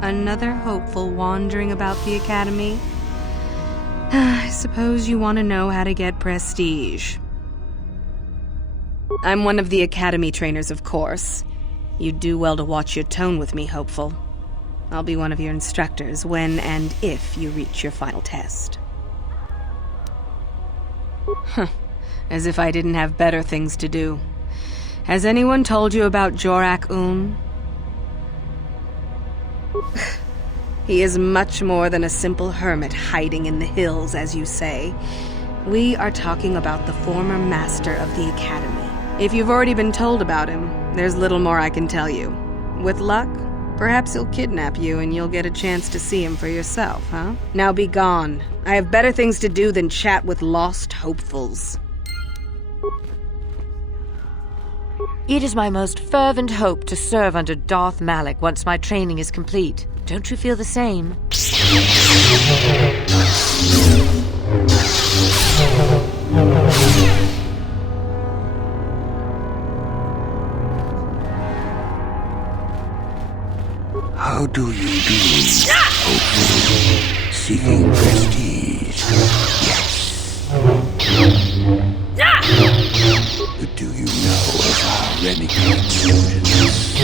Another hopeful wandering about the academy? I suppose you want to know how to get prestige. I'm one of the academy trainers, of course. You'd do well to watch your tone with me, hopeful. I'll be one of your instructors when and if you reach your final test. As if I didn't have better things to do. Has anyone told you about Jorak-un? He is much more than a simple hermit hiding in the hills, as you say. We are talking about the former master of the academy. If you've already been told about him, there's little more I can tell you. With luck, perhaps he'll kidnap you and you'll get a chance to see him for yourself, huh? Now be gone. I have better things to do than chat with lost hopefuls. It is my most fervent hope to serve under Darth Malik once my training is complete. Don't you feel the same? How do you do, hopeful, seeking prestige? Yes. Do you know of our renegade students?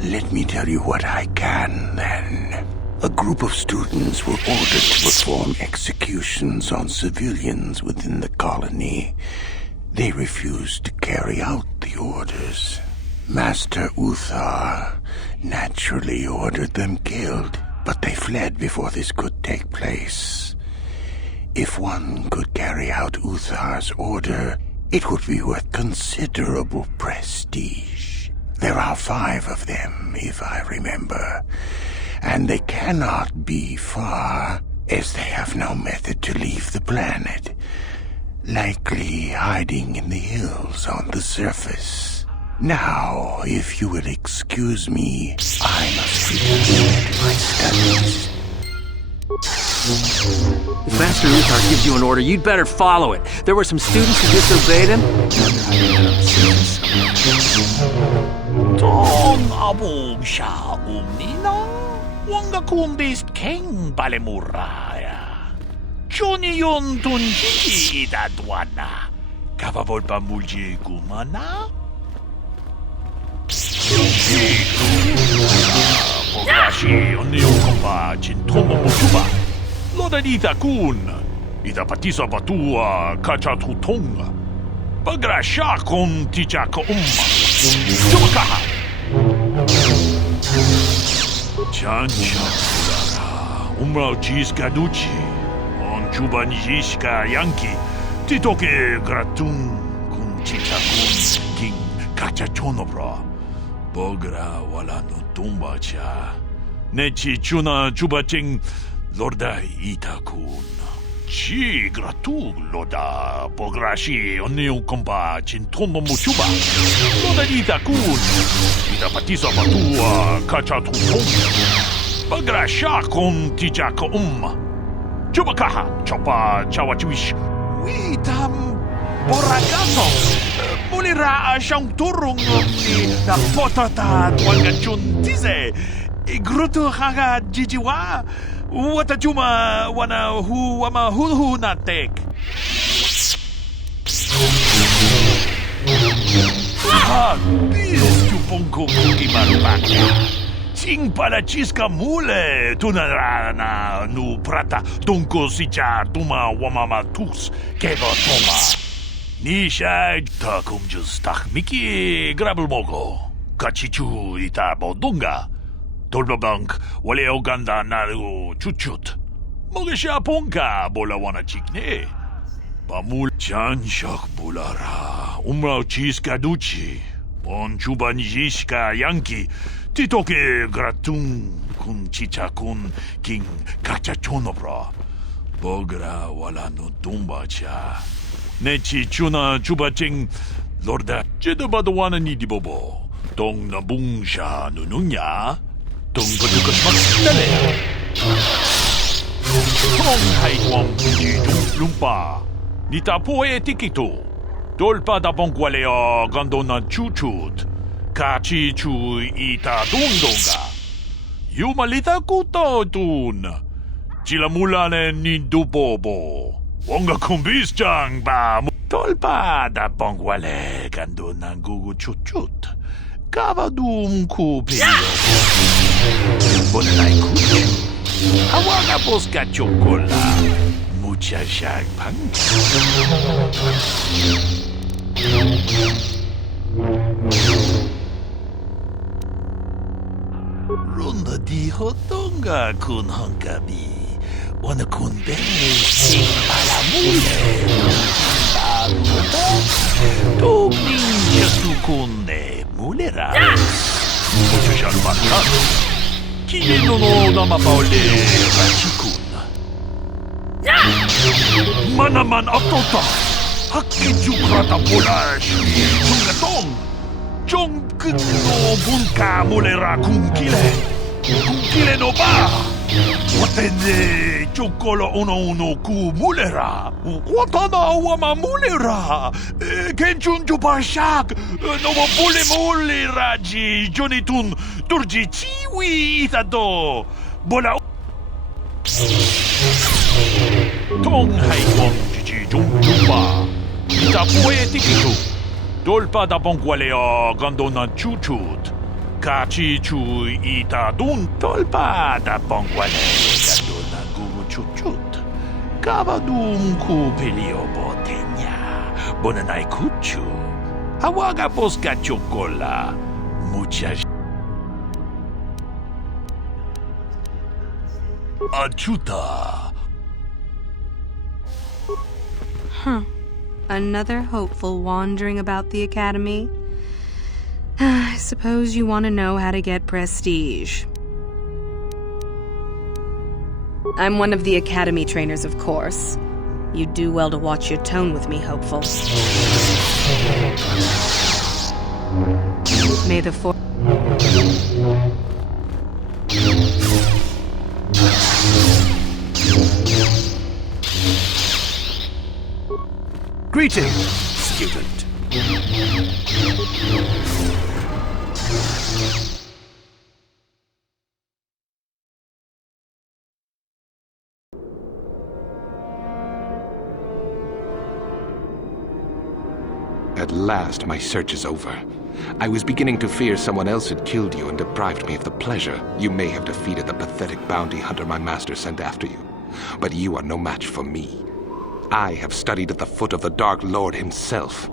Let me tell you what I can, then. A group of students were ordered to perform executions on civilians within the colony. They refused to carry out the orders. Master Uthar naturally ordered them killed, but they fled before this could take place. If one could carry out Uthar's order, it would be worth considerable prestige. There are 5 of them, if I remember, and they cannot be far, as they have no method to leave the planet, likely hiding in the hills on the surface. Now, if you will excuse me, I must return to my studies. If Master Uthar gives you an order, you'd better follow it. There were some students who disobeyed him. Tong abog siya umnina, wanga kumbist keng balemuraya. Johnny yon tunjiki idadwana, kavavol pa mulje gumana. Pogashi onneokomba cintomo mochuba. Lodanita kun, ida patisa batua kachatutonga. Pagrasha kon tijaka Chumakaha. Chancha Pulara, Umral Jiska Duchi, On Chuban Jiska Yankee, Titoke Gratun, Kun Chichakun, King Kachachonobra, Bogra Walano Tumbacha, Nechi Chuna Chubaching, Lorda Itakun. Chi gratu loda pograshi oneu kompa cintomo muchuba loda dita kun ida patisa batua kachatu pagrasha kon tijaka chubakaha chopa chawachiwish witam boragato mulira siyang turong ni na potata tuanganchun tize igruto haga jijiwa Watajuma wana hu wama hu natek. Bis tu ponko kuki marupaka. Sing palachiska mule tunarana nu prata donko sicha tuma wamama tus kego toma. Nisha takum justak miki grabel mogo. Kachichu ita bodunga. Dolbabank, wale oganda naru chuchut. Mogesha ponka bola wana chikne. Pamul chanshak bulara. Umrao chiska duchi. On chubanjishka yanki. Titoke gratun kun chichakun king kachachonobra. Bogra wala no tumbacha. Nechi chuna chubaching lorda jedabadwana nidibobo. Dong nabungsha nununya. Tunggudukas magdalaya. Tong haiwang jidong lumpa. Nitapo tikito. Только допонквалео гандона чуть-чуть. Качи чу ита дундонга. Юмалита кутотун. Chilamulane nindubobo. Wonga kumbisjang ba. Tolpa da bongwale gandona gugu chut-chut. Kavadum kupilio. Bonai kuchu. Hawaga boska chocola. Mucha shag pang. Runda di hotonga kun honkabi. Wana kun bene sing palamule. Tu ninja tu kunne mulera. Mucha shag pang. Kino no namapaole rachikun. Manaman atota. Hakiju krata polash. Chungatong. Chong kuno bunka mulera kunkile. Kunkile no ba. Watende chokolo uno ku mulera. Watana wama mulera. Kenchun jupashak. Novo pule mulera ji jonitun. Turji chiwi itado. Bola. Tong hai kong jiji jumba. Ita poe tikitu. Dolpa da bongualeo gandona chuchut. Kachi chu ita dun. Dolpa da bonguale gandona gugu chuchut. Kavadum kupilio botenya. Bonanai kuchu. Hawaga posca chocola. Mucha Achuta. Another hopeful wandering about the academy. I suppose you want to know how to get prestige. I'm one of the academy trainers, of course. You'd do well to watch your tone with me, hopeful. May the force... Greetings, student. At last, my search is over. I was beginning to fear someone else had killed you and deprived me of the pleasure you may have defeated the pathetic bounty hunter my master sent after you. But you are no match for me. I have studied at the foot of the Dark Lord himself.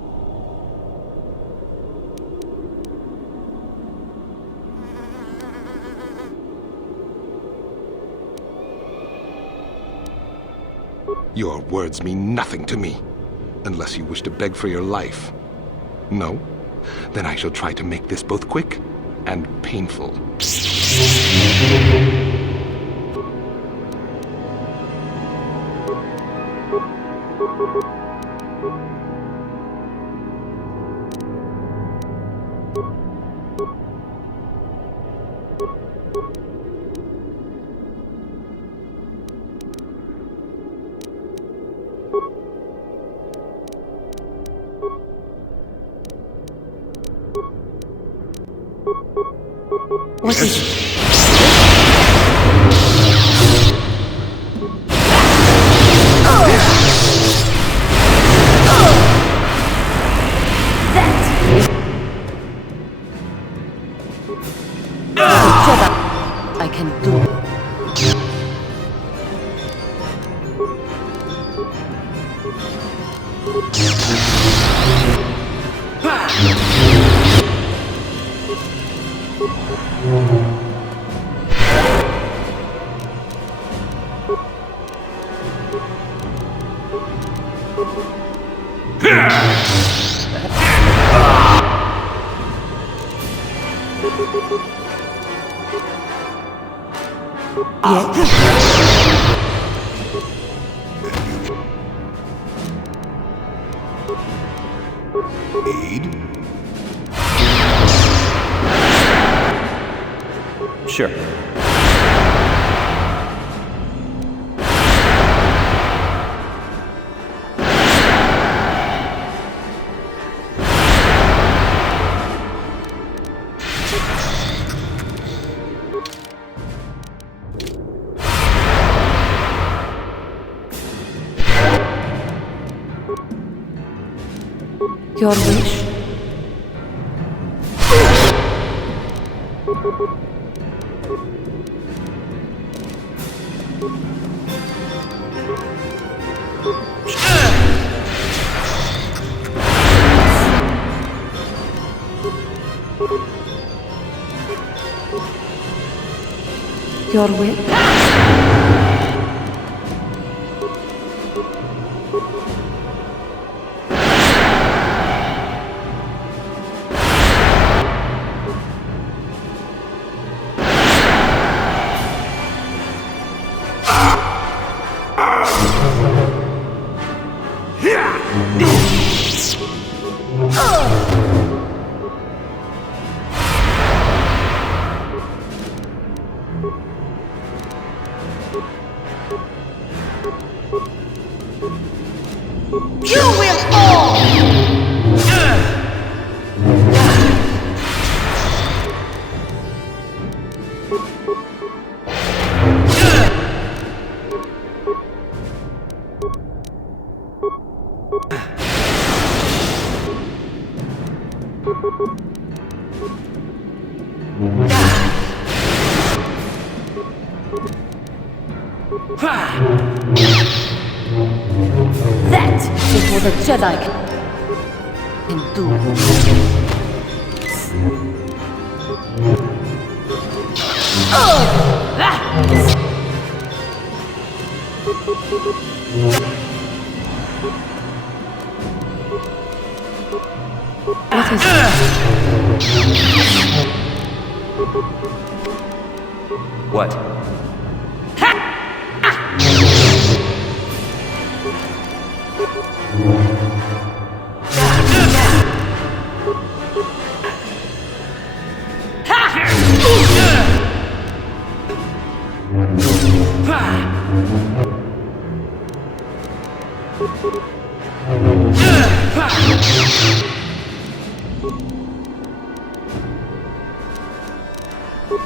Your words mean nothing to me, unless you wish to beg for your life. No? Then I shall try to make this both quick and painful. What is it? I can do. Aid? Sure. Your wish? Your will? That is what a Jedi can do. What is it? What?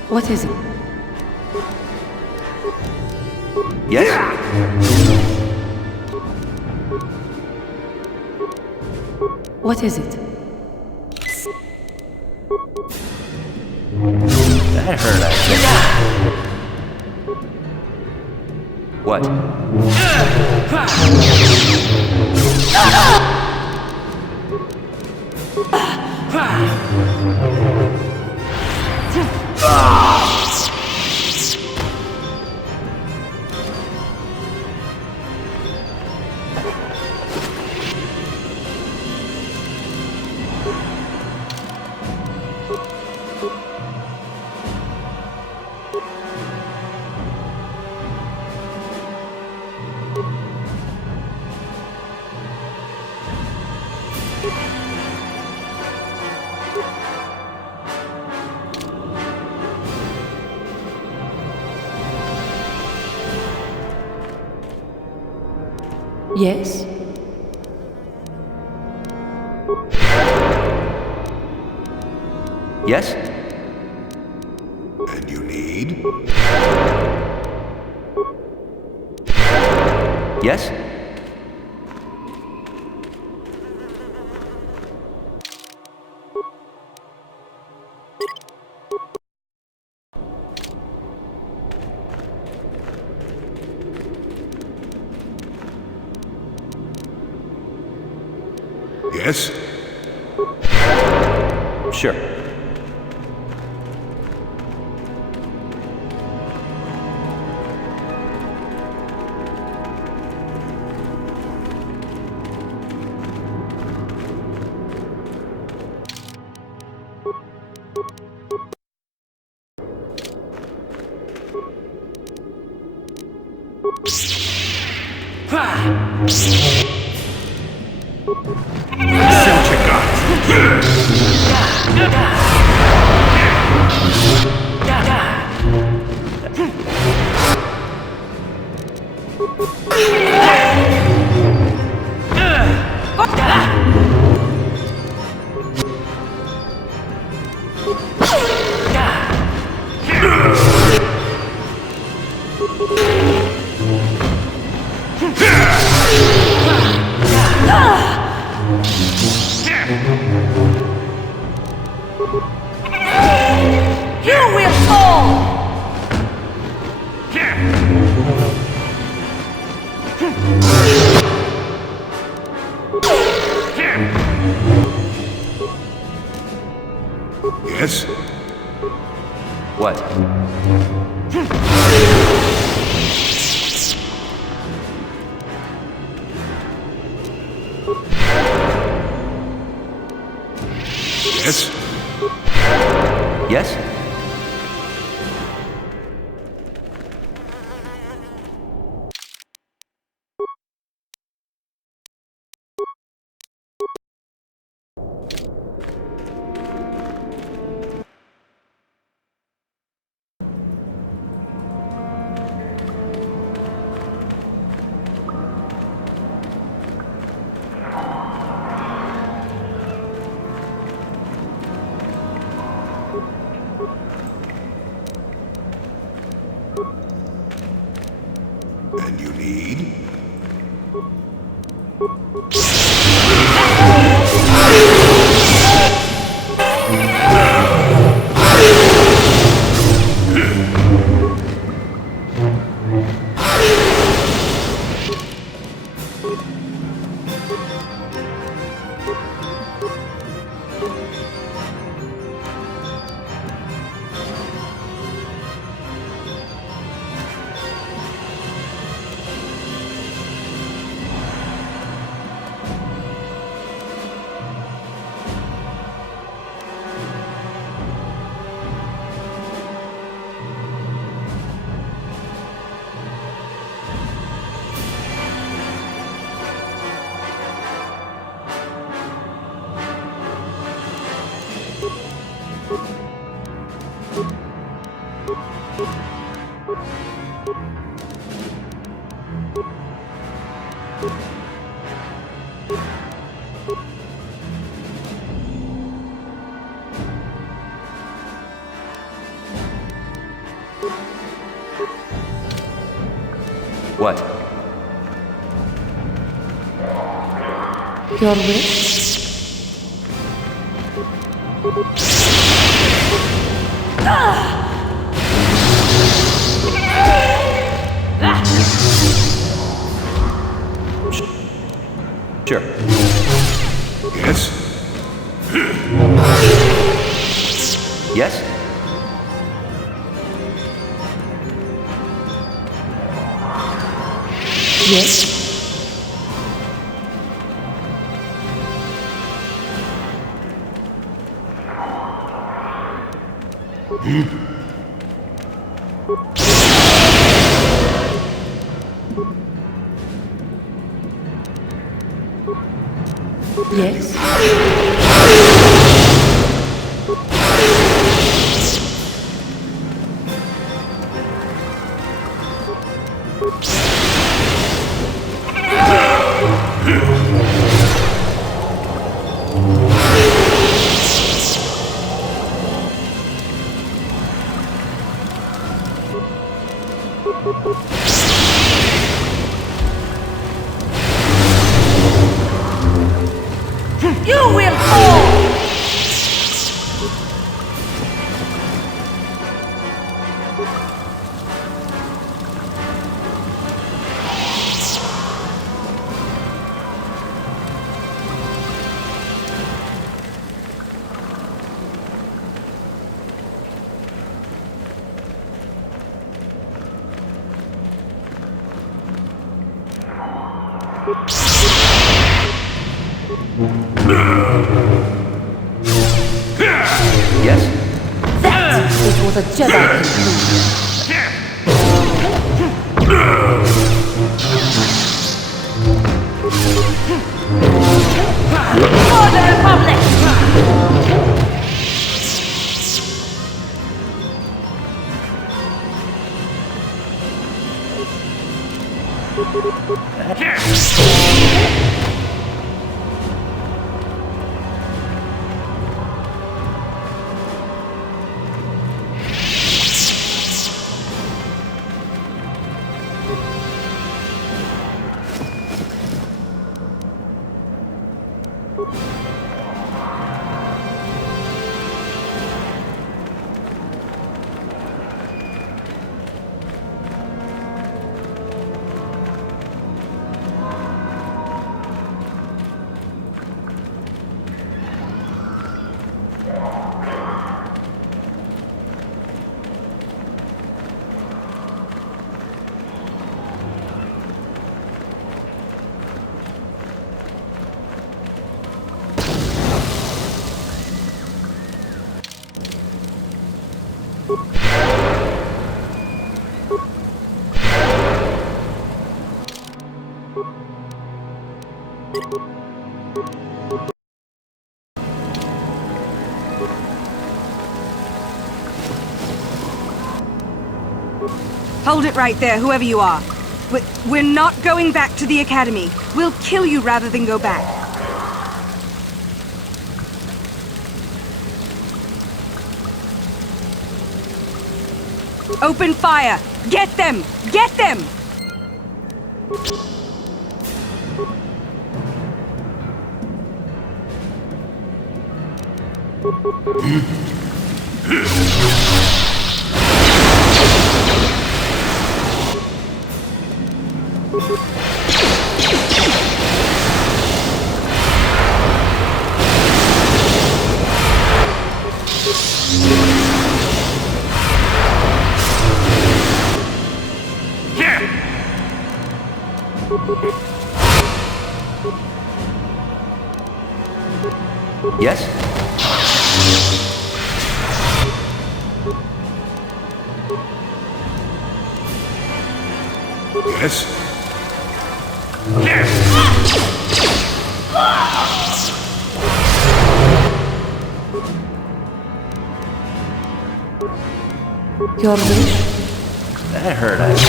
What is it? Yes? What is it? That hurt, I think. What? Yes? Yes? And you need? Yes? Yes? Sure. You will fall! Yes? What? Yes? Yes? And you need? What? Your wish? Sure. Yes? Yes? Yes. Yes. You will fall! Yes? That is what a Jedi can do. For the Republic! Hold it right there, whoever you are. We're not going back to the academy. We'll kill you rather than go back. Open fire! Get them! Get them! Yes? Yes? Your wish? That hurt, I bet.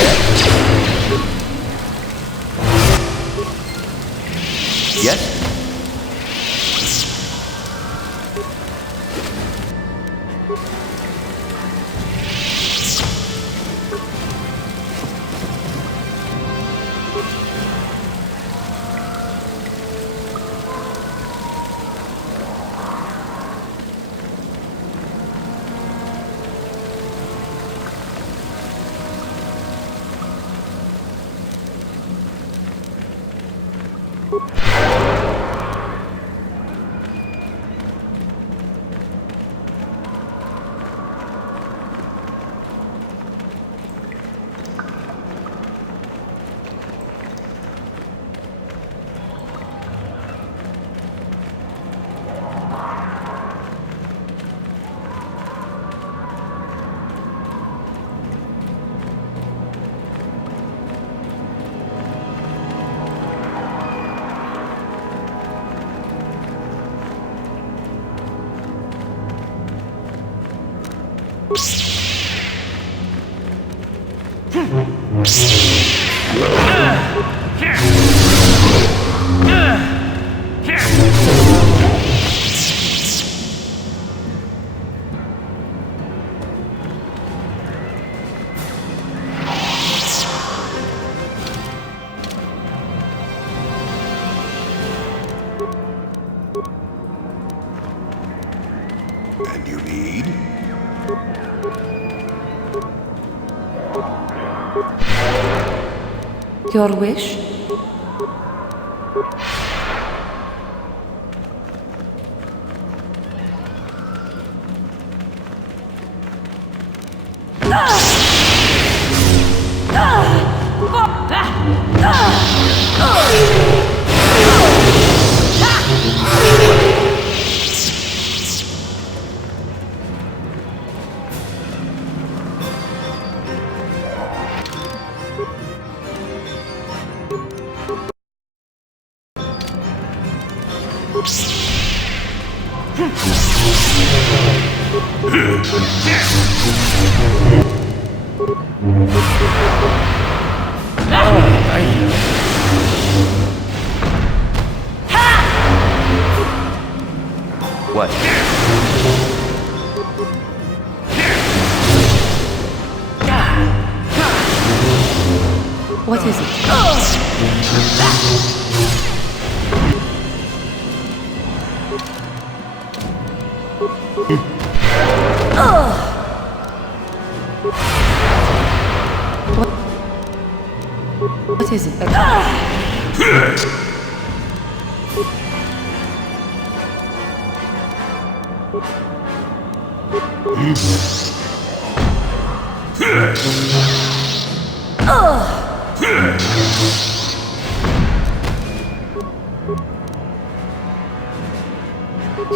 Yes? And you need? Your wish? What? What is it? What is it?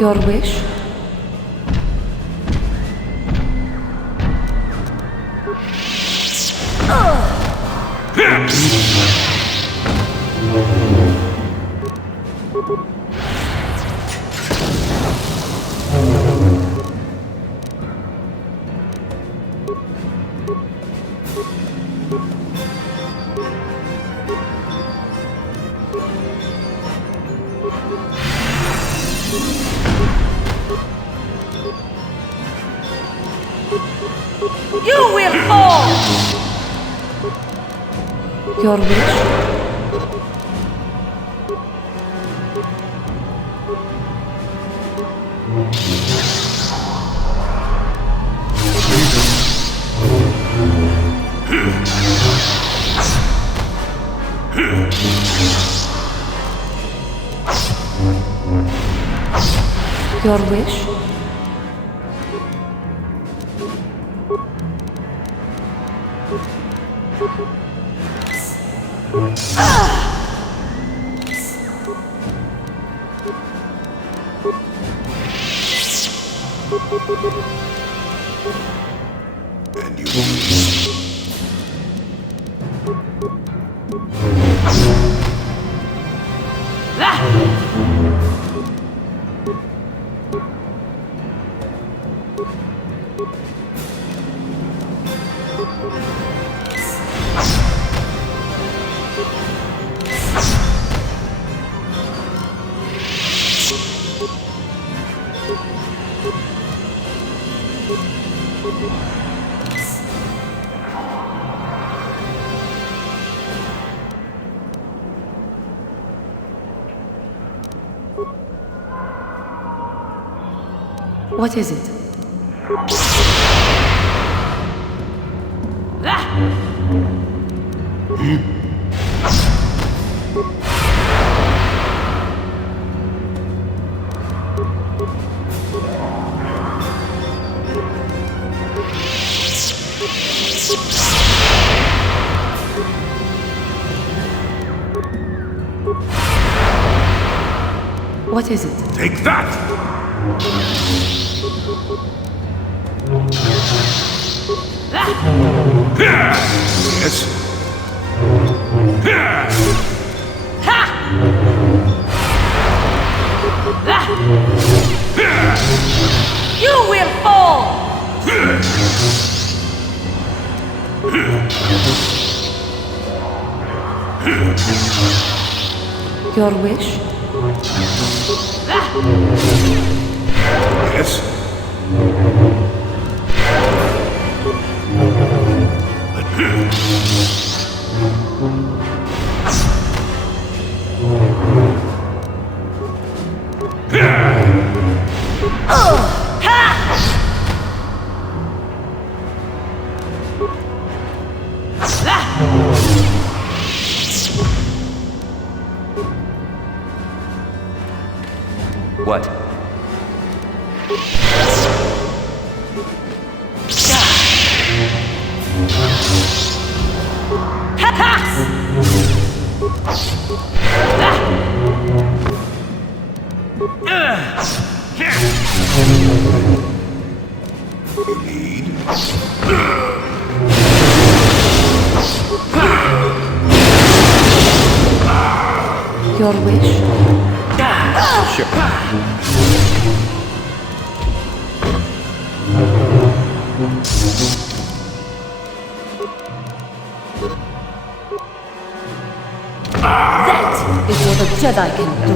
Your wish? You will fall! Your wish? Your wish? And you What is it? What is it? Take that! yes. You will fall! Your wish? Yes. What? Your wish? Sure. That is what a Jedi can do.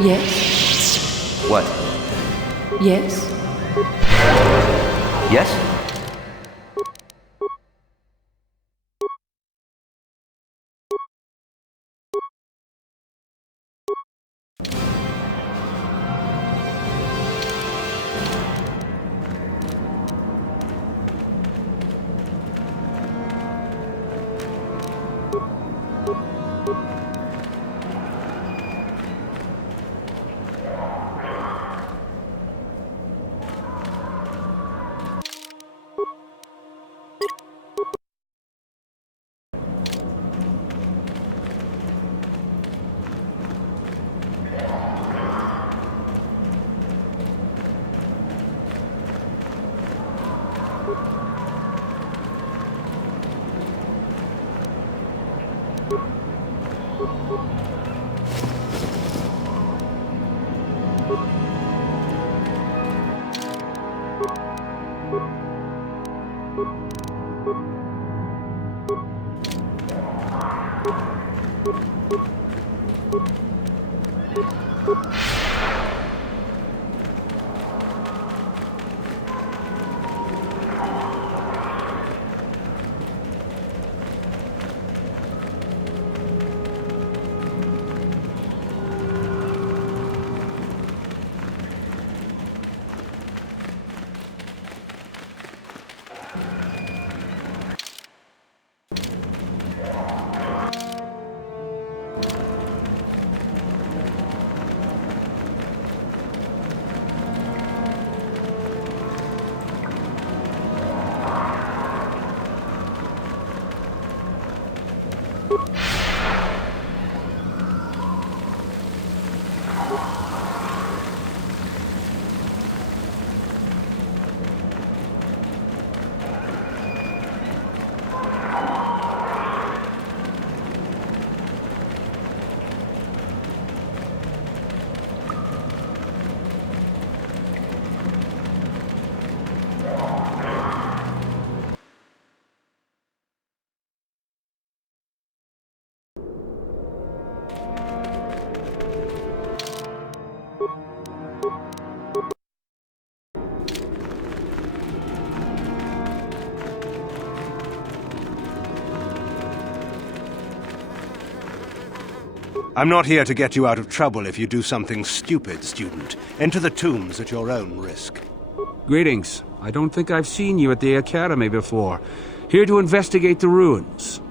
Yes? What? Yes? Yes? I'm not here to get you out of trouble if you do something stupid, student. Enter the tombs at your own risk. Greetings. I don't think I've seen you at the Academy before. Here to investigate the ruins.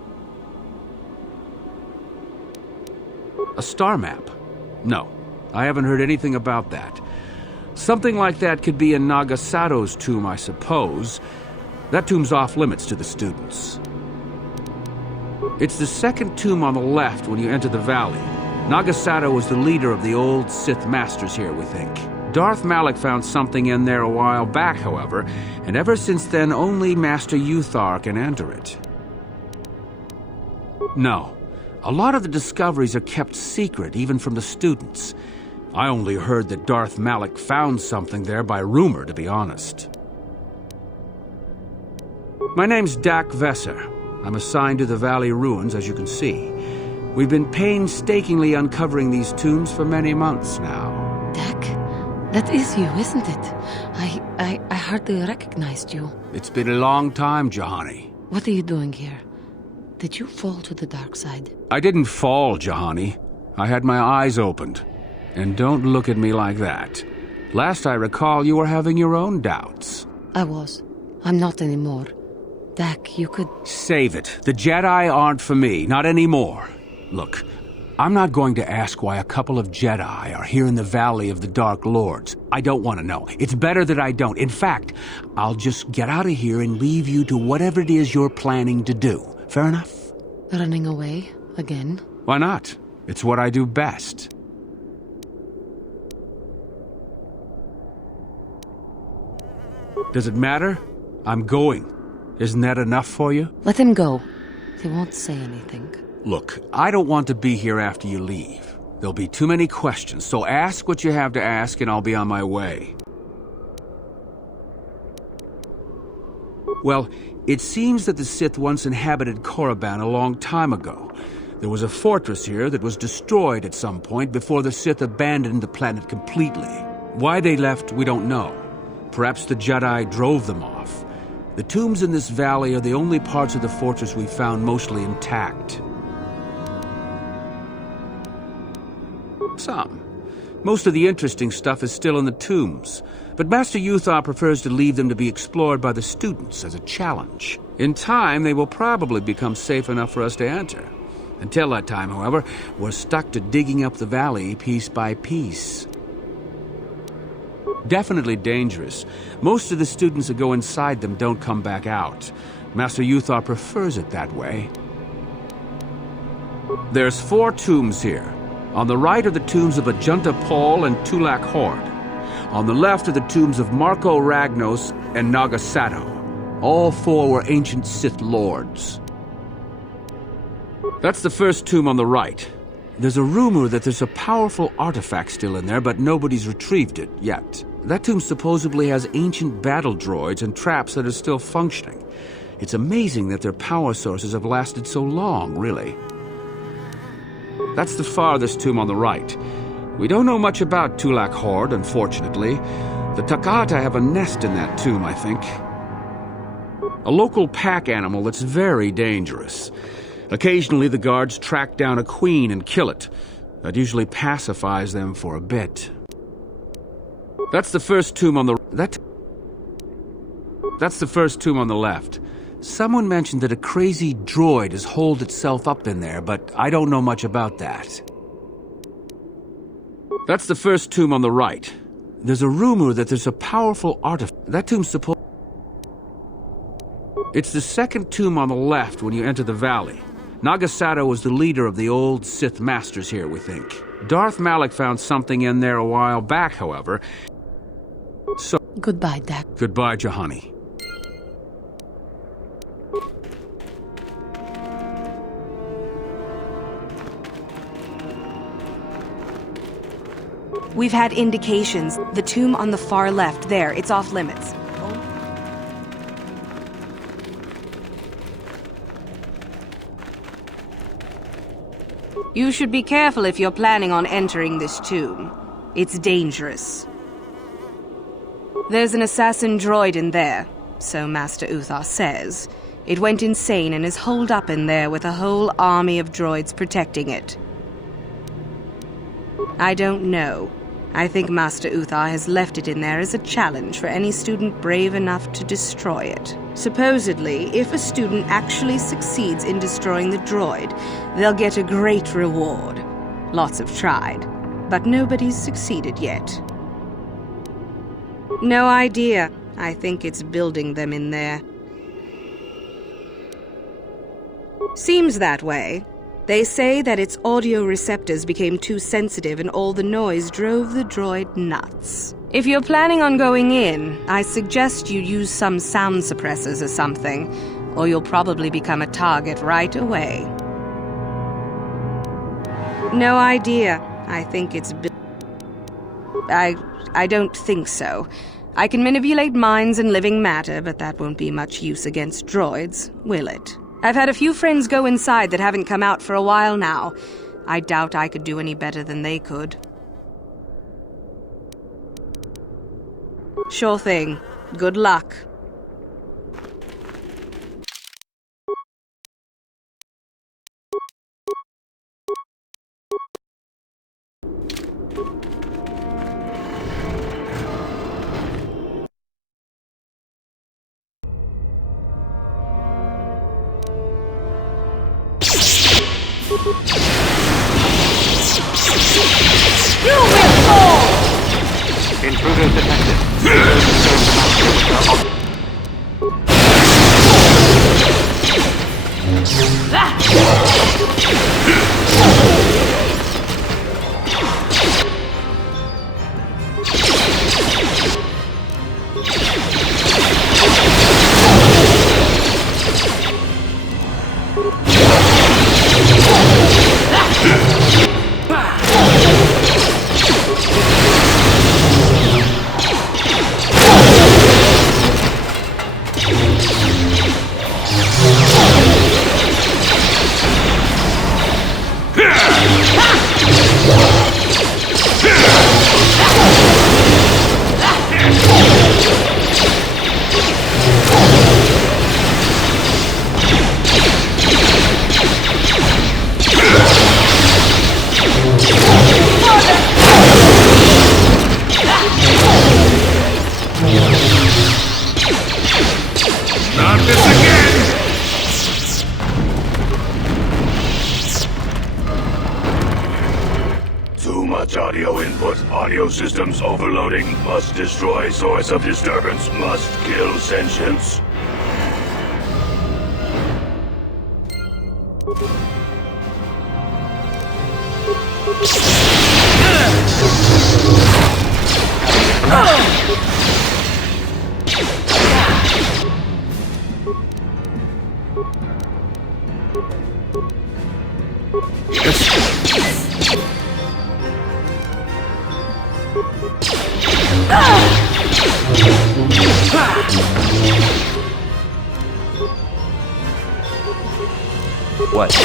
A star map? No, I haven't heard anything about that. Something like that could be in Nagasato's tomb, I suppose. That tomb's off-limits to the students. It's the second tomb on the left when you enter the valley. Nagasato was the leader of the old Sith masters here, we think. Darth Malak found something in there a while back, however, and ever since then only Master Uthar can enter it. No, a lot of the discoveries are kept secret, even from the students. I only heard that Darth Malak found something there by rumor, to be honest. My name's Dak Vesser. I'm assigned to the Valley Ruins, as you can see. We've been painstakingly uncovering these tombs for many months now. Dak? That is you, isn't it? I hardly recognized you. It's been a long time, Jahani. What are you doing here? Did you fall to the dark side? I didn't fall, Jahani. I had my eyes opened. And don't look at me like that. Last I recall, you were having your own doubts. I was. I'm not anymore. Dak, you could... Save it. The Jedi aren't for me, not anymore. Look, I'm not going to ask why a couple of Jedi are here in the Valley of the Dark Lords. I don't want to know. It's better that I don't. In fact, I'll just get out of here and leave you to whatever it is you're planning to do. Fair enough? Running away? Again? Why not? It's what I do best. Does it matter? I'm going. Isn't that enough for you? Let him go. He won't say anything. Look, I don't want to be here after you leave. There'll be too many questions, so ask what you have to ask and I'll be on my way. Well, it seems that the Sith once inhabited Korriban a long time ago. There was a fortress here that was destroyed at some point before the Sith abandoned the planet completely. Why they left, we don't know. Perhaps the Jedi drove them off. The tombs in this valley are the only parts of the fortress we found mostly intact. Some. Most of the interesting stuff is still in the tombs, but Master Uthar prefers to leave them to be explored by the students as a challenge. In time, they will probably become safe enough for us to enter. Until that time, however, we're stuck to digging up the valley piece by piece. Definitely dangerous. Most of the students who go inside them don't come back out. Master Yuthar prefers it that way. There's 4 tombs here. On the right are the tombs of Ajunta Paul and Tulak Horde. On the left are the tombs of Marco Ragnos and Nagasato. All 4 were ancient Sith lords. That's the first tomb on the right. There's a rumor that there's a powerful artifact still in there, but nobody's retrieved it yet. That tomb supposedly has ancient battle droids and traps that are still functioning. It's amazing that their power sources have lasted so long, really. That's the farthest tomb on the right. We don't know much about Tulak Horde, unfortunately. The Takata have a nest in that tomb, I think. A local pack animal that's very dangerous. Occasionally the guards track down a queen and kill it. That usually pacifies them for a bit. That's the first tomb on the... That's the first tomb on the left. Someone mentioned that a crazy droid has holed itself up in there, but I don't know much about that. That's the first tomb on the right. There's a rumor that there's a powerful artifact. That tomb's supposed... It's the second tomb on the left when you enter the valley. Nagasato was the leader of the old Sith masters here, we think. Darth Malak found something in there a while back, however. So... Goodbye, Dak. Goodbye, Jahani. We've had indications. The tomb on the far left, there, it's off limits. You should be careful if you're planning on entering this tomb. It's dangerous. There's an assassin droid in there, so Master Uthar says. It went insane and is holed up in there with a whole army of droids protecting it. I don't know. I think Master Uthar has left it in there as a challenge for any student brave enough to destroy it. Supposedly, if a student actually succeeds in destroying the droid, they'll get a great reward. Lots have tried, but nobody's succeeded yet. No idea. I think it's building them in there. Seems that way. They say that its audio receptors became too sensitive and all the noise drove the droid nuts. If you're planning on going in, I suggest you use some sound suppressors or something, or you'll probably become a target right away. No idea. I think it's... I don't think so. I can manipulate minds and living matter, but that won't be much use against droids, will it? I've had a few friends go inside that haven't come out for a while now. I doubt I could do any better than they could. Sure thing. Good luck. You will fall! Intruders detected. Watch audio input. Audio systems overloading. Must destroy source of disturbance. Must kill sentience. What?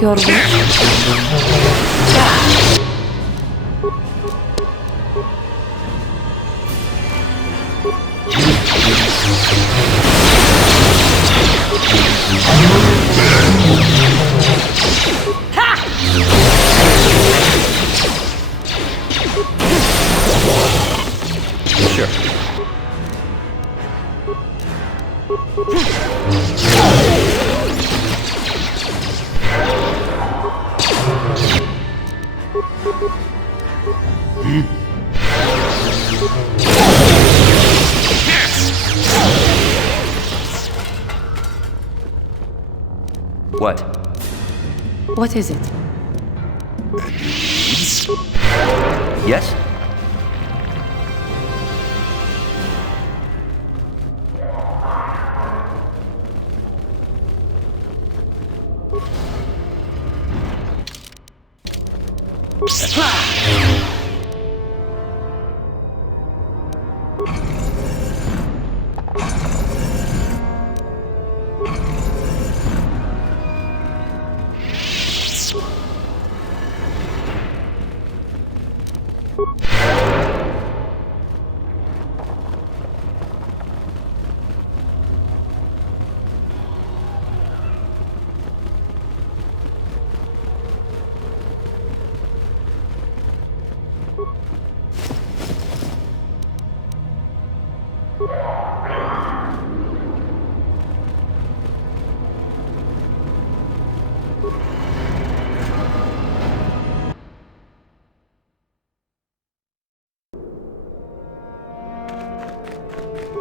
Your wish? Sure. What? What is it? Yes?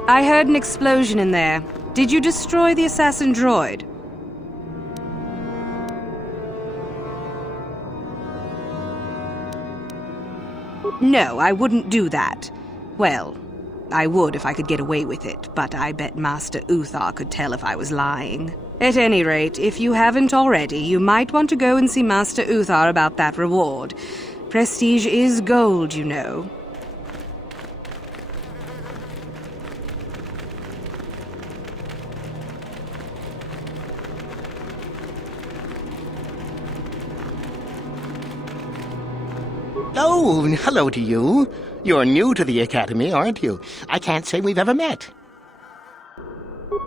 I heard an explosion in there. Did you destroy the assassin droid? No, I wouldn't do that. Well, I would if I could get away with it, but I bet Master Uthar could tell if I was lying. At any rate, if you haven't already, you might want to go and see Master Uthar about that reward. Prestige is gold, you know. Oh, hello to you. You're new to the Academy, aren't you? I can't say we've ever met.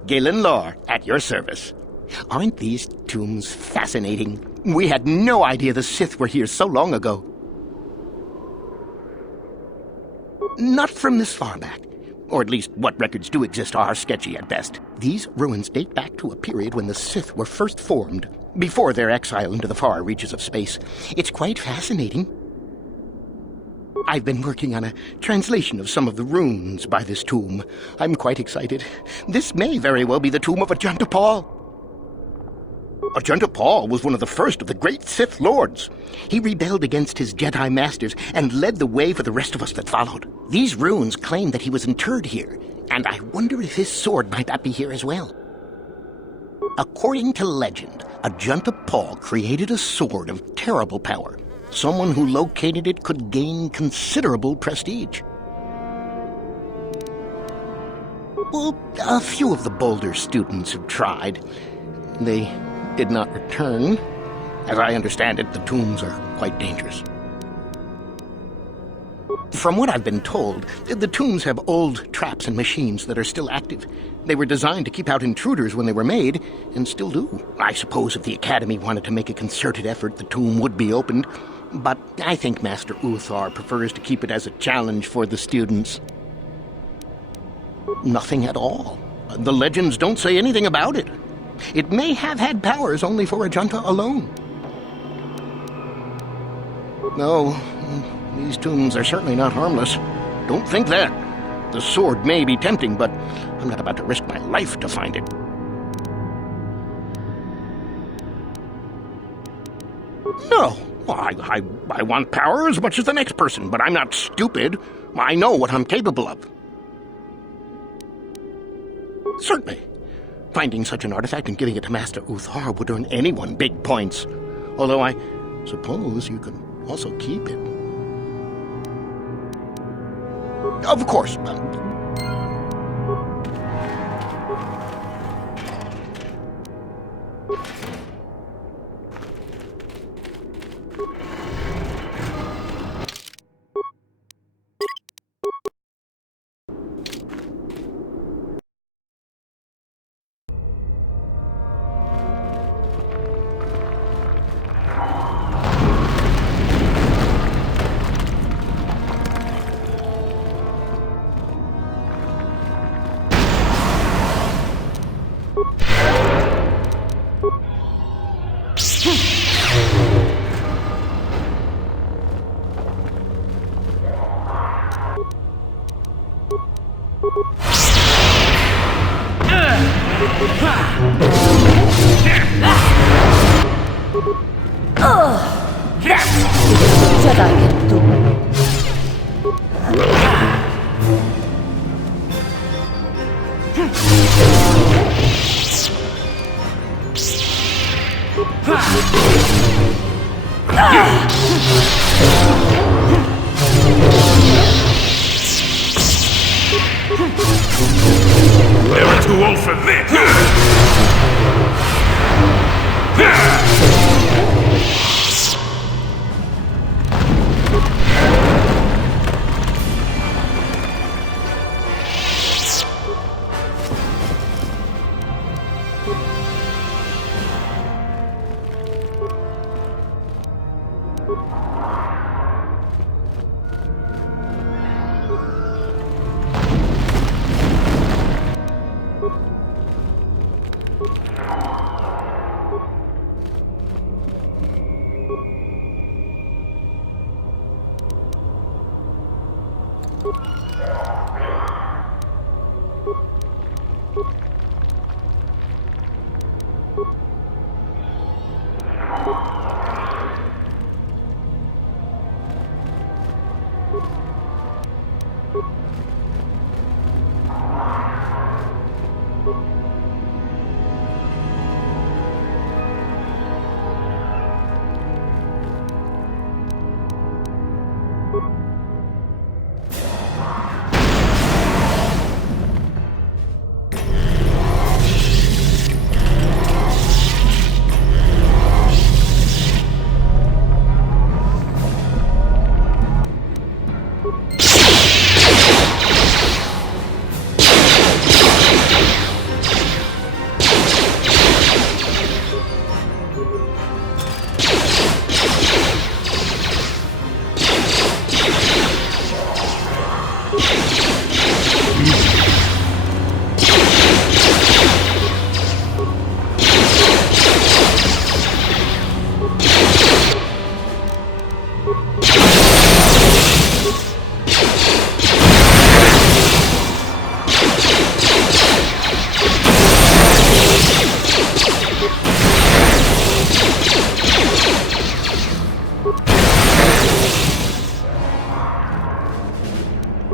Galen Lore, at your service. Aren't these tombs fascinating? We had no idea the Sith were here so long ago. Not from this far back. Or at least what records do exist are sketchy at best. These ruins date back to a period when the Sith were first formed, before their exile into the far reaches of space. It's quite fascinating. I've been working on a translation of some of the runes by this tomb. I'm quite excited. This may very well be the tomb of Ajanta Paul. Ajanta Paul was one of the first of the great Sith Lords. He rebelled against his Jedi masters and led the way for the rest of us that followed. These runes claim that he was interred here, and I wonder if his sword might not be here as well. According to legend, Ajanta Paul created a sword of terrible power. Someone who located it could gain considerable prestige. Well, a few of the bolder students have tried. They did not return. As I understand it, the tombs are quite dangerous. From what I've been told, the tombs have old traps and machines that are still active. They were designed to keep out intruders when they were made, and still do. I suppose if the Academy wanted to make a concerted effort, the tomb would be opened. But I think Master Uthar prefers to keep it as a challenge for the students. Nothing at all. The legends don't say anything about it. It may have had powers only for a junta alone. No, these tombs are certainly not harmless. Don't think that. The sword may be tempting, but I'm not about to risk my life to find it. No, I want power as much as the next person, but I'm not stupid. I know what I'm capable of. Certainly. Finding such an artifact and giving it to Master Uthar would earn anyone big points. Although I suppose you can also keep it. Of course. Never too old for this!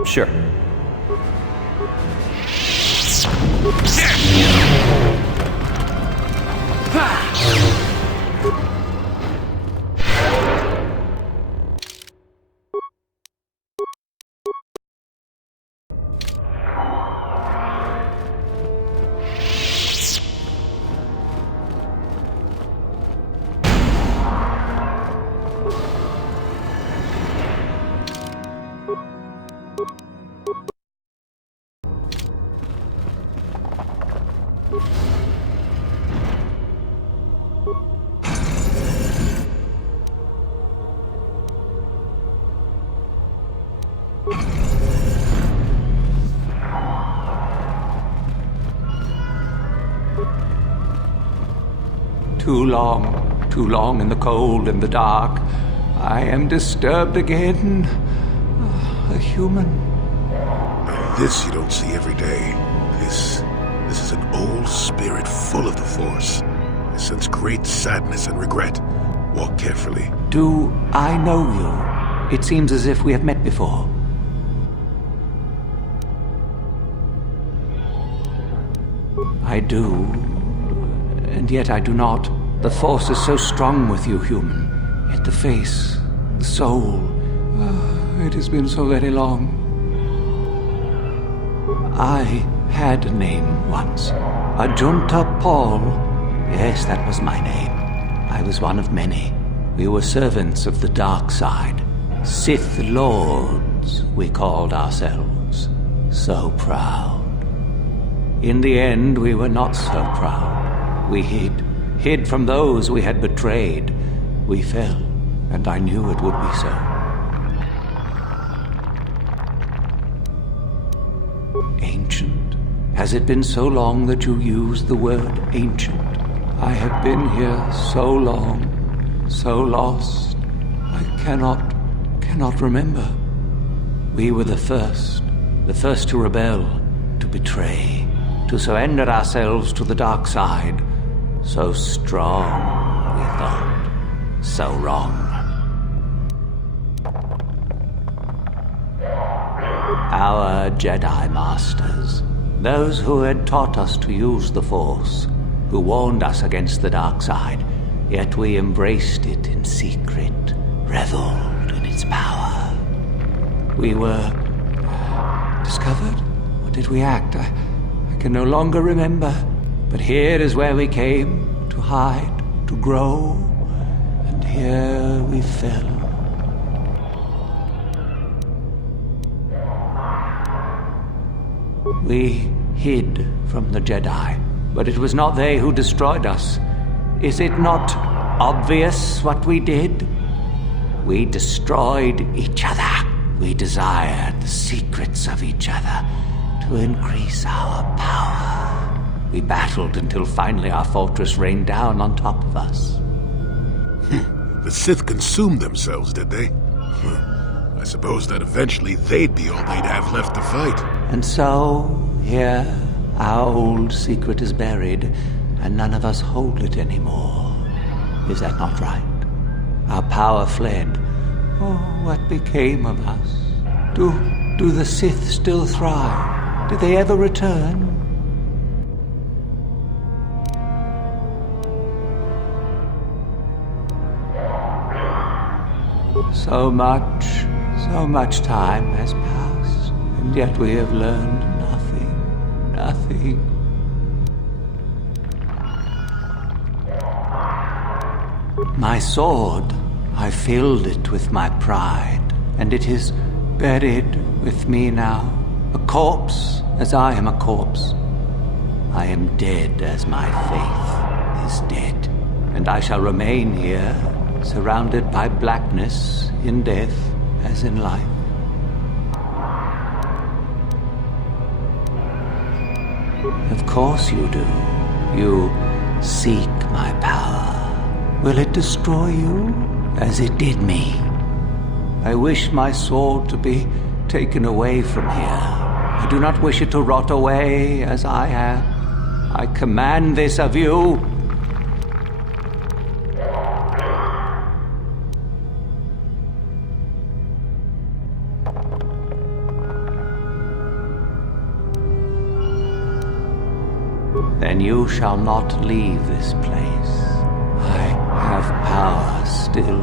Sure. Too long in the cold and the dark. I am disturbed again. A human. This you don't see every day. This is an old spirit full of the Force. I sense great sadness and regret. Walk carefully. Do I know you? It seems as if we have met before. I do, and yet I do not. The Force is so strong with you, human. Yet the face, the soul, it has been so very long. I had a name once. Ajunta Paul. Yes, that was my name. I was one of many. We were servants of the dark side. Sith Lords, we called ourselves. So proud. In the end, we were not so proud. We hid from those we had betrayed. We fell, and I knew it would be so. Ancient. Has it been so long that you used the word ancient? I have been here so long, so lost. I cannot remember. We were the first to rebel, to betray, to surrender ourselves to the dark side. So strong, we thought. So wrong. Our Jedi Masters, those who had taught us to use the Force, who warned us against the dark side, yet we embraced it in secret, reveled in its power. We were discovered? Or did we act? I can no longer remember. But here is where we came to hide, to grow, and here we fell. We hid from the Jedi, but it was not they who destroyed us. Is it not obvious what we did? We destroyed each other. We desired the secrets of each other to increase our power. We battled until finally our fortress rained down on top of us. The Sith consumed themselves, did they? I suppose that eventually they'd be all they'd have left to fight. And so, here, our old secret is buried, and none of us hold it anymore. Is that not right? Our power fled. Oh, what became of us? Do the Sith still thrive? Did they ever return? So much time has passed, and yet we have learned nothing. My sword, I filled it with my pride, and it is buried with me now, a corpse as I am a corpse. I am dead as my faith is dead, and I shall remain here, surrounded by blackness in death as in life. Of course you do. You seek my power. Will it destroy you as it did me? I wish my sword to be taken away from here. I do not wish it to rot away as I have. I command this of you. Then you shall not leave this place. I have power still.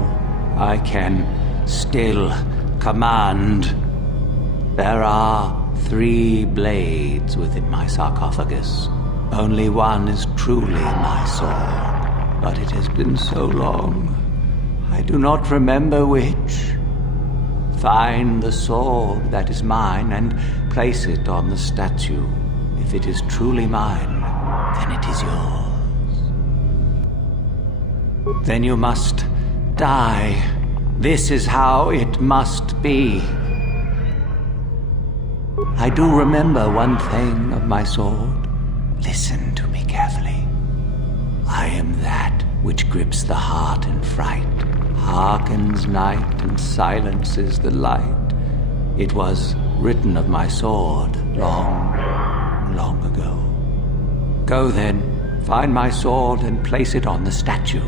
I can still command. There are 3 blades within my sarcophagus. Only one is truly my sword. But it has been so long, I do not remember which. Find the sword that is mine and place it on the statue. If it is truly mine, then it is yours. Then you must die. This is how it must be. I do remember one thing of my sword. Listen to me carefully. I am that which grips the heart in fright, hearkens night and silences the light. It was written of my sword long, long ago. Go then, find my sword and place it on the statue.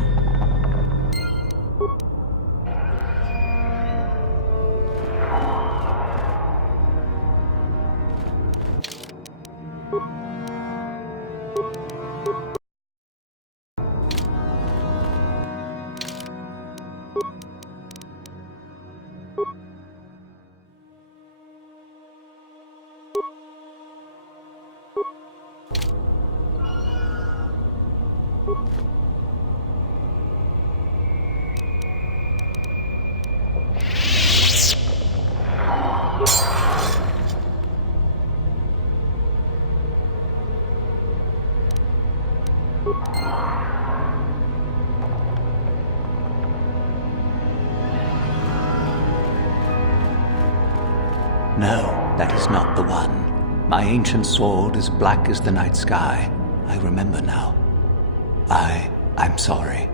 No, that is not the one. My ancient sword is black as the night sky. I remember now. I'm sorry.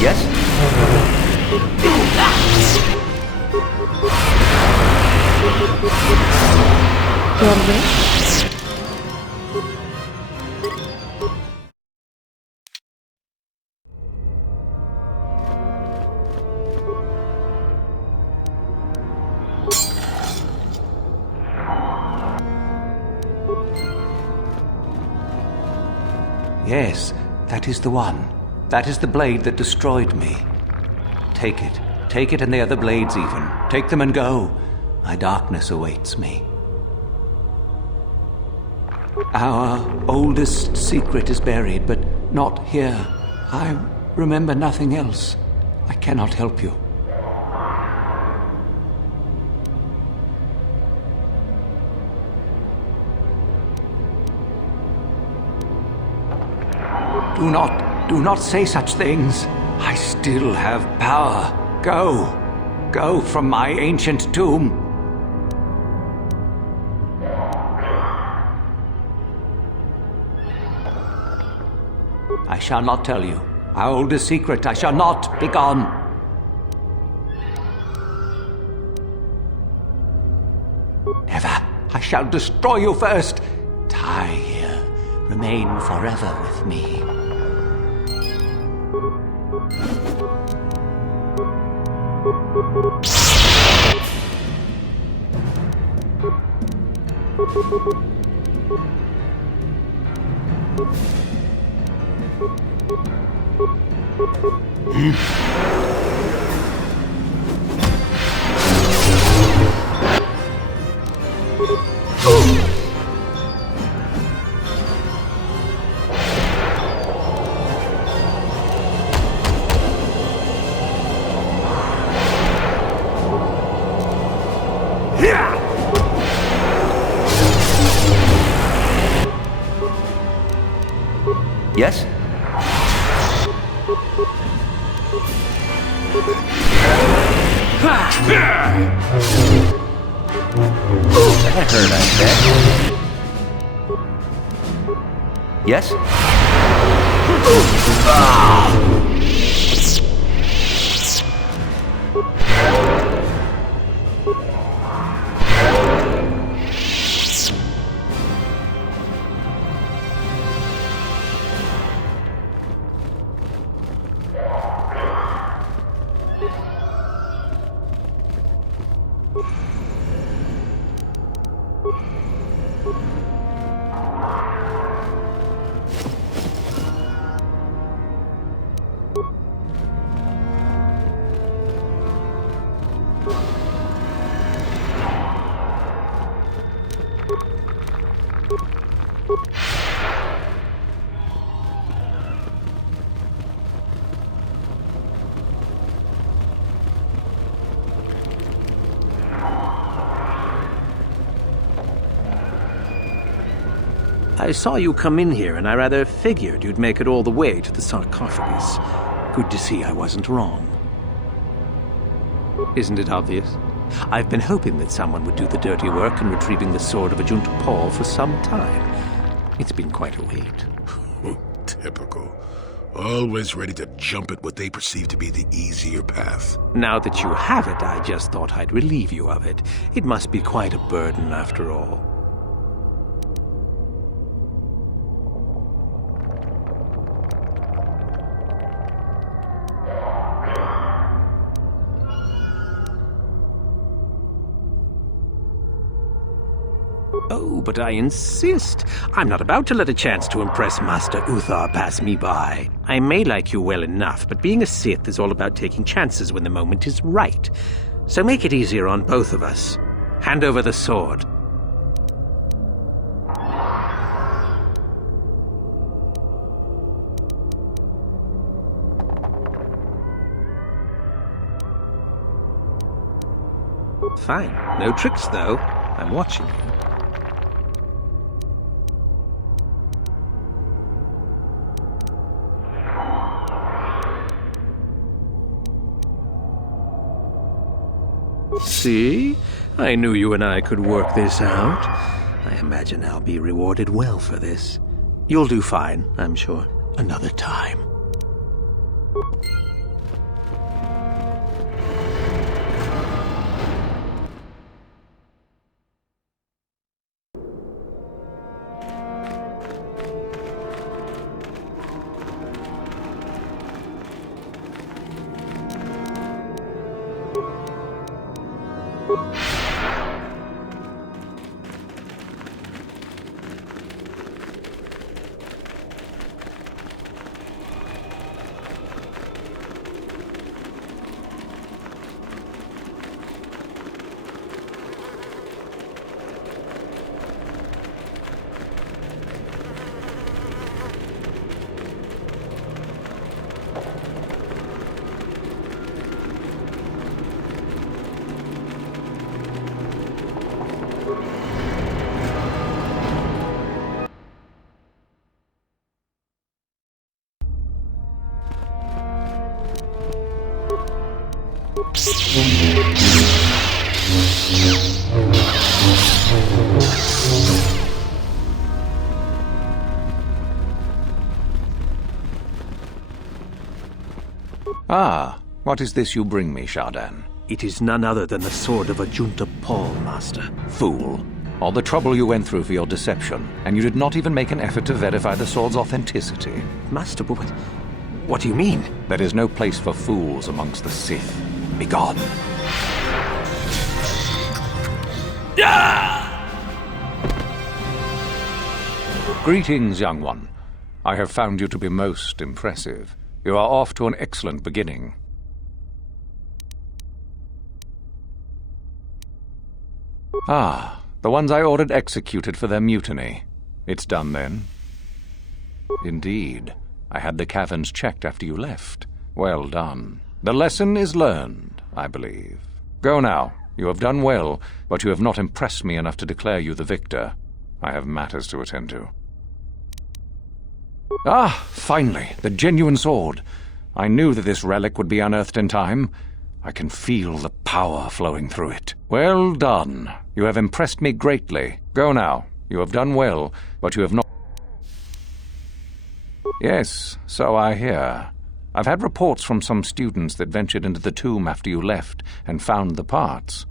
Yes? Yes, that is the one. That is the blade that destroyed me. Take it. Take it and the other blades even. Take them and go. My darkness awaits me. Our oldest secret is buried, but not here. I remember nothing else. I cannot help you. Do not say such things. I still have power. Go from my ancient tomb. I shall not tell you. Our oldest secret, I shall not be gone. Never. I shall destroy you first. Die here. Remain forever with me. Yes? That hurt, I bet. Yes? I saw you come in here, and I rather figured you'd make it all the way to the sarcophagus. Good to see I wasn't wrong. Isn't it obvious? I've been hoping that someone would do the dirty work in retrieving the sword of Ajunta Paul for some time. It's been quite a wait. Typical. Always ready to jump at what they perceive to be the easier path. Now that you have it, I just thought I'd relieve you of it. It must be quite a burden after all. Oh, but I insist. I'm not about to let a chance to impress Master Uthar pass me by. I may like you well enough, but being a Sith is all about taking chances when the moment is right. So make it easier on both of us. Hand over the sword. Fine. No tricks, though. I'm watching you. See? I knew you and I could work this out. I imagine I'll be rewarded well for this. You'll do fine, I'm sure. Another time. Ah, what is this you bring me, Shardan? It is none other than the sword of Ajunta Paul, Master. Fool. All the trouble you went through for your deception, and you did not even make an effort to verify the sword's authenticity. Master, but what do you mean? There is no place for fools amongst the Sith. Begone. Greetings, young one. I have found you to be most impressive. You are off to an excellent beginning. Ah, the ones I ordered executed for their mutiny. It's done then? Indeed. I had the caverns checked after you left. Well done. The lesson is learned, I believe. Go now. You have done well, but you have not impressed me enough to declare you the victor. I have matters to attend to. Ah, finally, the genuine sword. I knew that this relic would be unearthed in time. I can feel the power flowing through it. Well done. You have impressed me greatly. Go now. You have done well, but you have not... Yes, so I hear. I've had reports from some students that ventured into the tomb after you left and found the parts.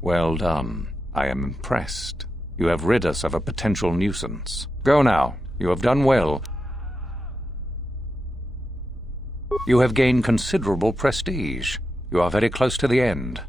Well done. I am impressed. You have rid us of a potential nuisance. Go now. You have done well. You have gained considerable prestige. You are very close to the end.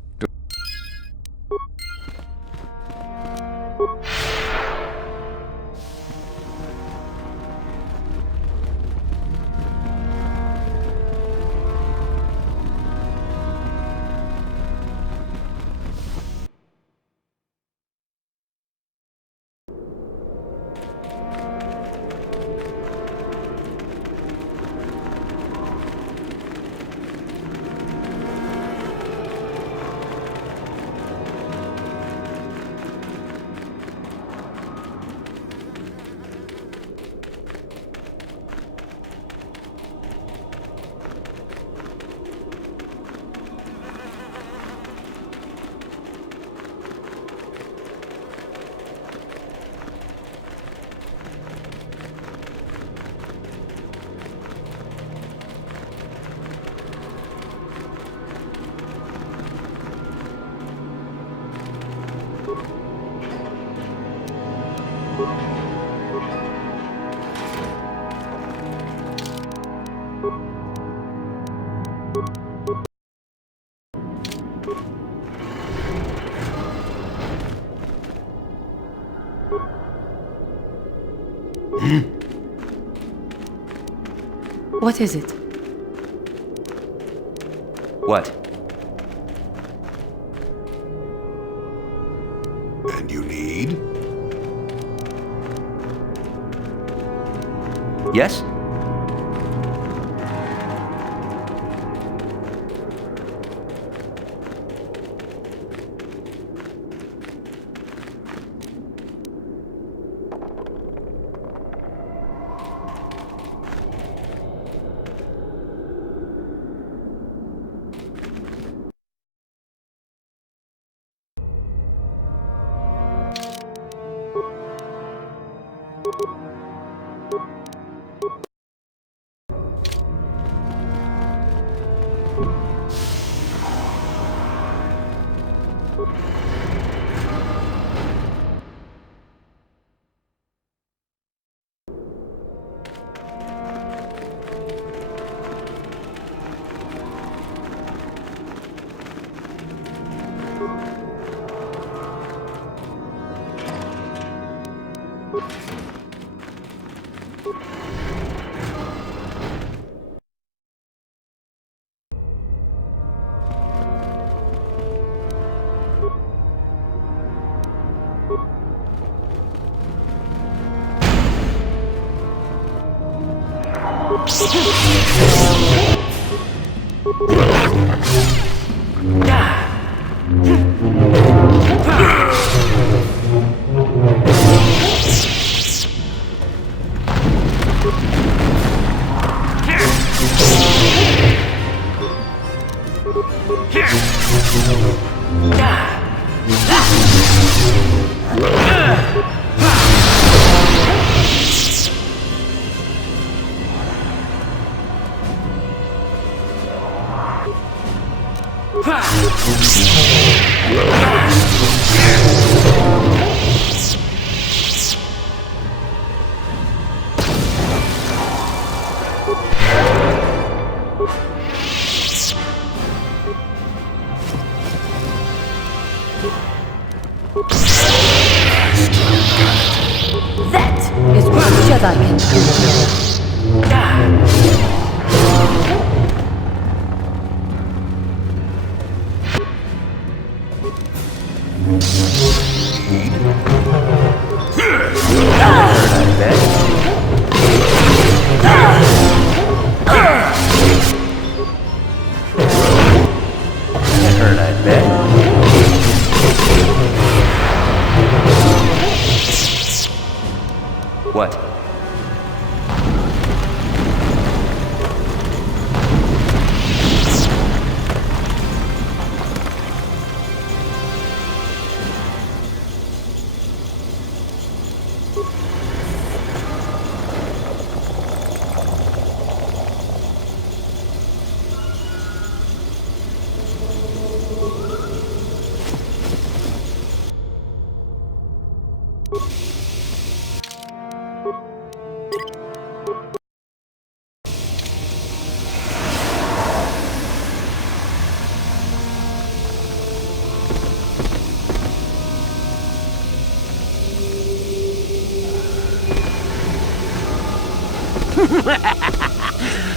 What is it? What? And you need? Yes? That is what Jedi can do. What?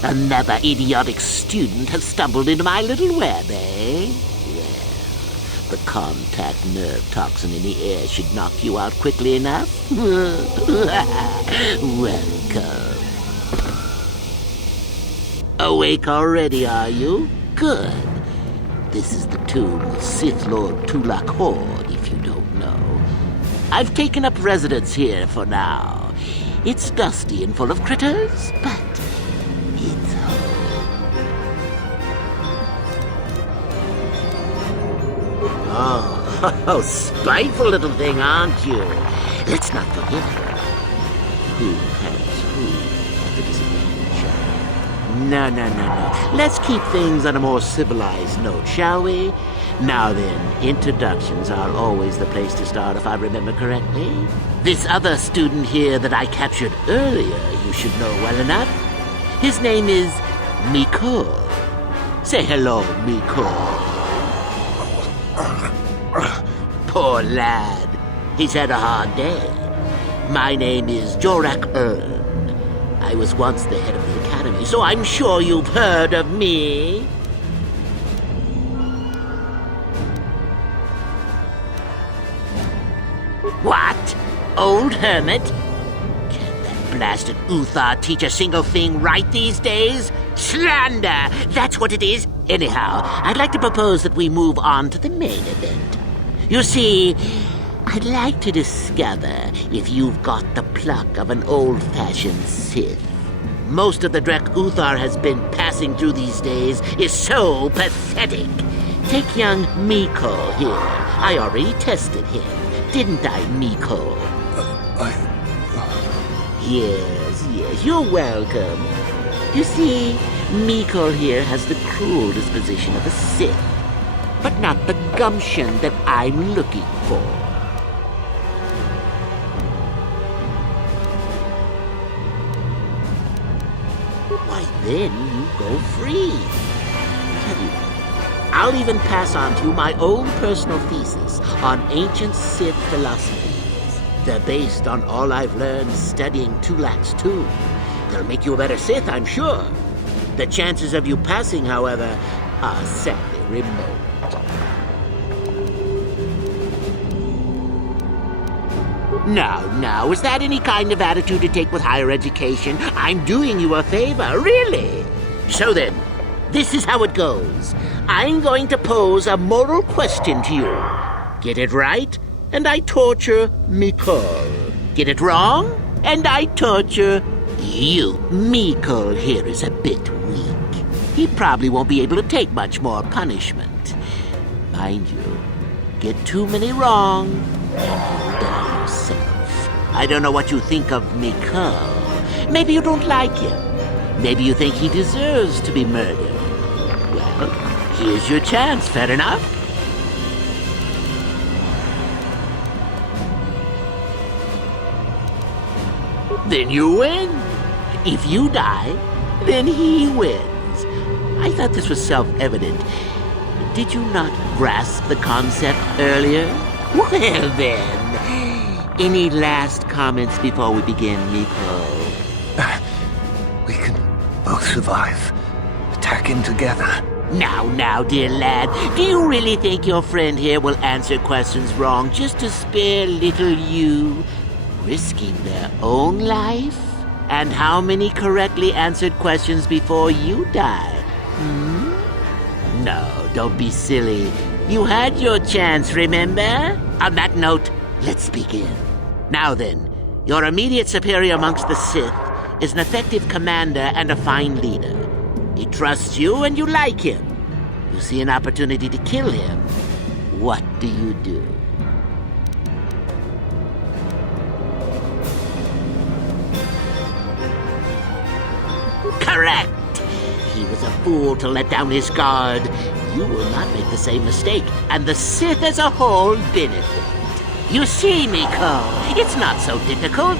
Another idiotic student has stumbled into my little web, eh? Well, the contact nerve toxin in the air should knock you out quickly enough. Welcome. Awake already, are you? Good. This is the tomb of Sith Lord Tulak Horde, if you don't know. I've taken up residence here for now. It's dusty and full of critters, but it's home. Oh, spiteful little thing, aren't you? Let's not forget her. Who has who at the disadvantage? No. Let's keep things on a more civilized note, shall we? Now then, introductions are always the place to start, if I remember correctly. This other student here that I captured earlier, you should know well enough. His name is Miko. Say hello, Miko. Poor lad. He's had a hard day. My name is Jorak Ern. I was once the head of the academy, so I'm sure you've heard of me. What? Old hermit? Can that blasted Uthar teach a single thing right these days? Slander! That's what it is. Anyhow, I'd like to propose that we move on to the main event. You see, I'd like to discover if you've got the pluck of an old-fashioned Sith. Most of the Drek Uthar has been passing through these days is so pathetic. Take young Miko here. I already tested him. Didn't I, Miko? Yes, you're welcome. You see, Miko here has the cruel disposition of a Sith, but not the gumption that I'm looking for. Why then you go free. Tell you what, I'll even pass on to you my own personal thesis on ancient Sith philosophies. They're based on all I've learned studying Tulax too. They'll make you a better Sith, I'm sure. The chances of you passing, however, are sadly remote. Now, is that any kind of attitude to take with higher education? I'm doing you a favor, really. So then, this is how it goes. I'm going to pose a moral question to you. Get it right, and I torture Mikol. Get it wrong, and I torture you. Mikol here is a bit weak. He probably won't be able to take much more punishment. Mind you, get too many wrong, and you'll die yourself. I don't know what you think of Mikol. Maybe you don't like him. Maybe you think he deserves to be murdered. Well, here's your chance, fair enough? Then you win. If you die, then he wins. I thought this was self-evident. Did you not grasp the concept earlier? Well then, any last comments before we begin, Miko? We can both survive. Attacking together. Now, dear lad, do you really think your friend here will answer questions wrong just to spare little you, risking their own life? And how many correctly answered questions before you die? No, don't be silly. You had your chance, remember? On that note, let's begin. Now then, your immediate superior amongst the Sith is an effective commander and a fine leader. He trusts you and you like him. You see an opportunity to kill him. What do you do? Correct! He was a fool to let down his guard. You will not make the same mistake, and the Sith as a whole benefit. You see, Miko, it's not so difficult.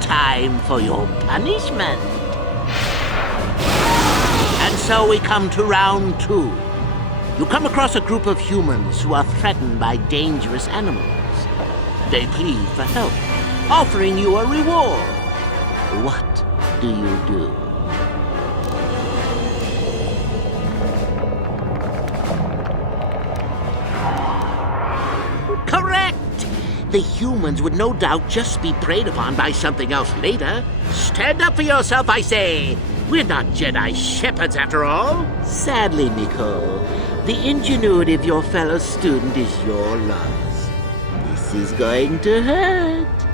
Time for your punishment. And so we come to round 2. You come across a group of humans who are threatened by dangerous animals. They plead for help, offering you a reward. What do you do? Correct! The humans would no doubt just be preyed upon by something else later. Stand up for yourself, I say! We're not Jedi shepherds, after all. Sadly, Miko, the ingenuity of your fellow student is your loss. This is going to hurt.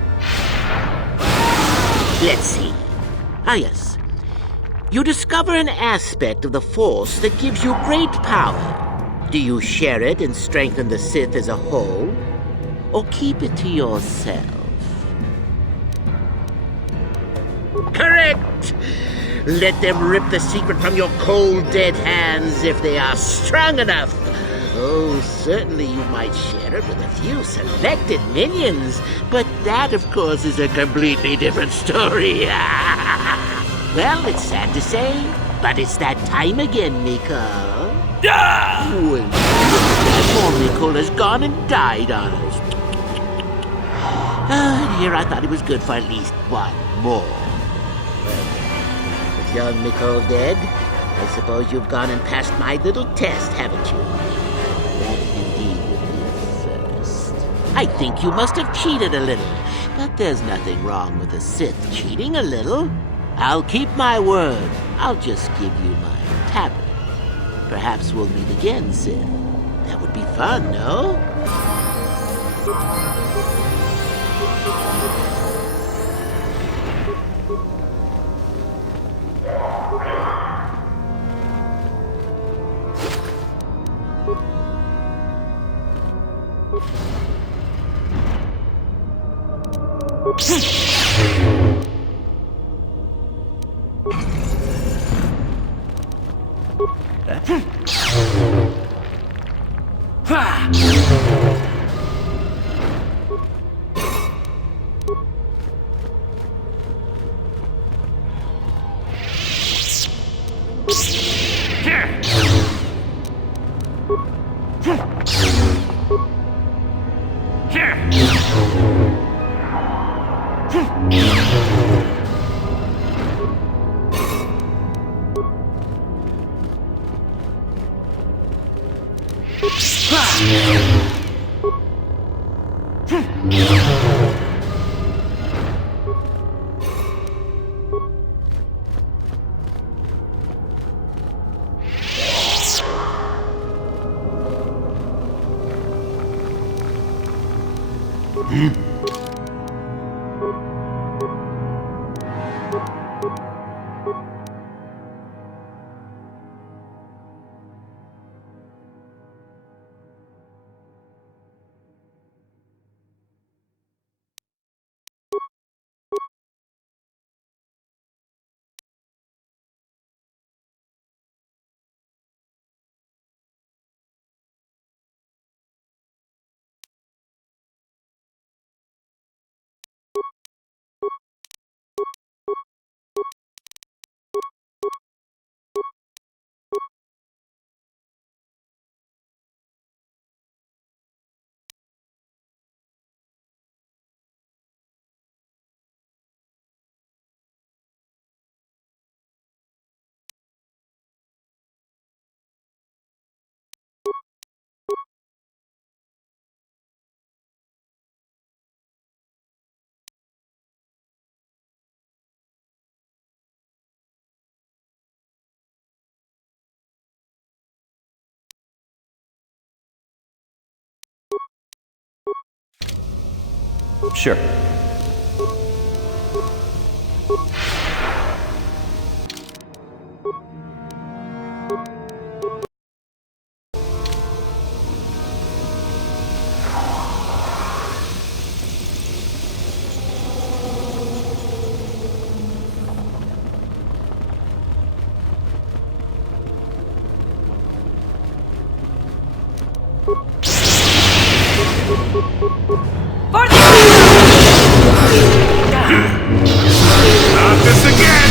Let's see. Ah, yes. You discover an aspect of the Force that gives you great power. Do you share it and strengthen the Sith as a whole? Or keep it to yourself? Correct! Let them rip the secret from your cold, dead hands if they are strong enough. Oh, certainly you might share it with a few selected minions, but that, of course, is a completely different story. Well, it's sad to say, but it's that time again, Miko. Well, that poor Miko has gone and died on us. And here I thought he was good for at least one more. With young Nicole dead, I suppose you've gone and passed my little test, haven't you? That indeed would be a first. I think you must have cheated a little, but there's nothing wrong with a Sith cheating a little. I'll keep my word. I'll just give you my tablet. Perhaps we'll meet again, Sith. That would be fun, no? Sure. Not this again!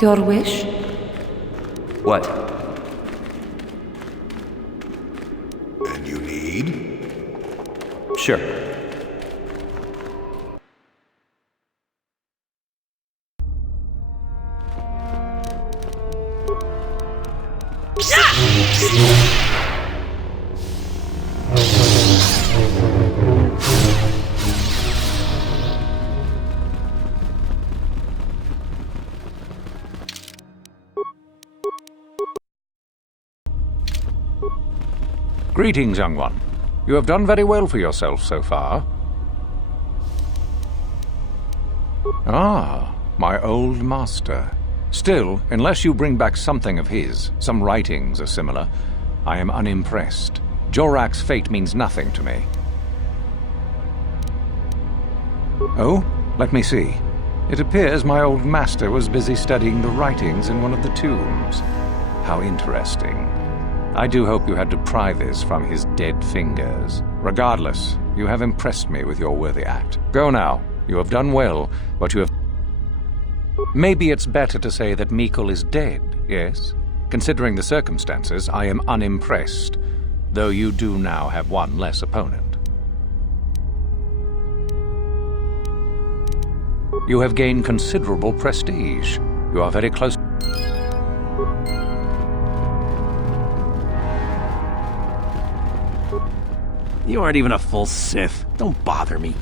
Your wish? What? And you need? Sure. Greetings, young one. You have done very well for yourself so far. Ah, my old master. Still, unless you bring back something of his, some writings are similar, I am unimpressed. Jorak's fate means nothing to me. Oh, let me see. It appears my old master was busy studying the writings in one of the tombs. How interesting. I do hope you had to pry this from his dead fingers. Regardless, you have impressed me with your worthy act. Go now. You have done well, but you have... Maybe it's better to say that Mikul is dead, yes? Considering the circumstances, I am unimpressed, though you do now have one less opponent. You have gained considerable prestige. You are very close... You aren't even a full Sith. Don't bother me.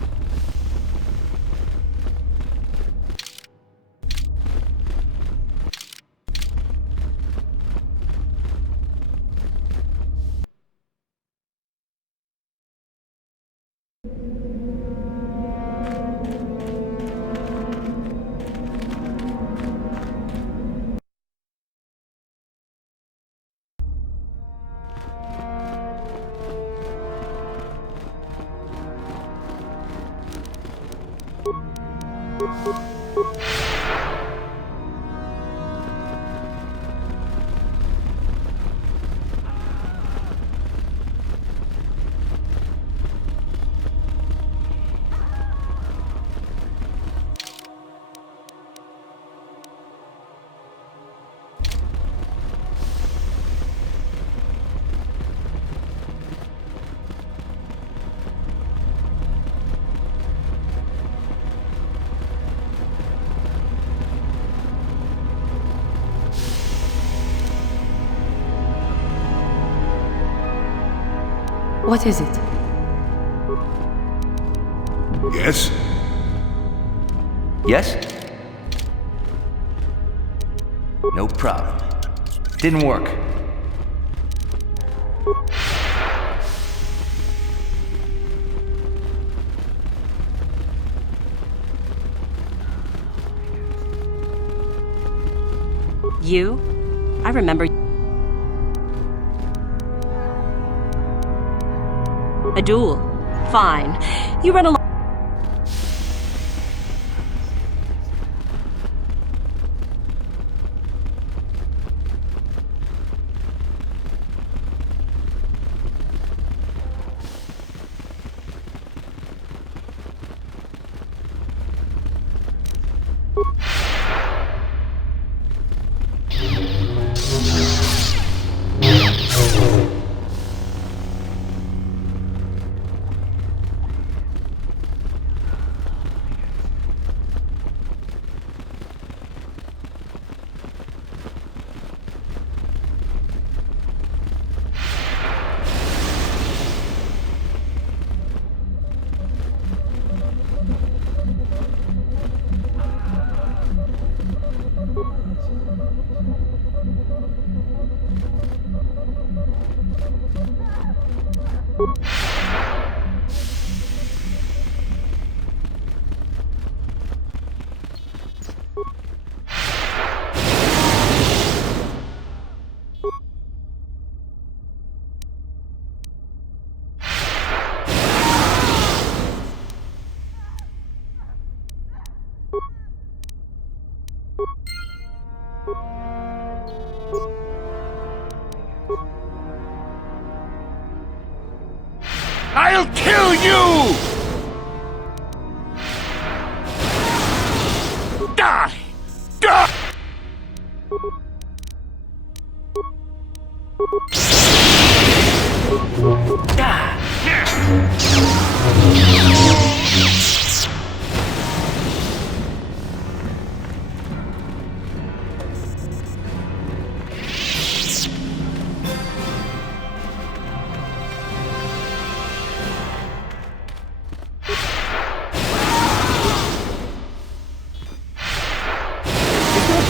What is it? Yes? Yes? No problem. Didn't work. You? I remember... A duel. Fine. You run along... I'll kill you! Die! Die!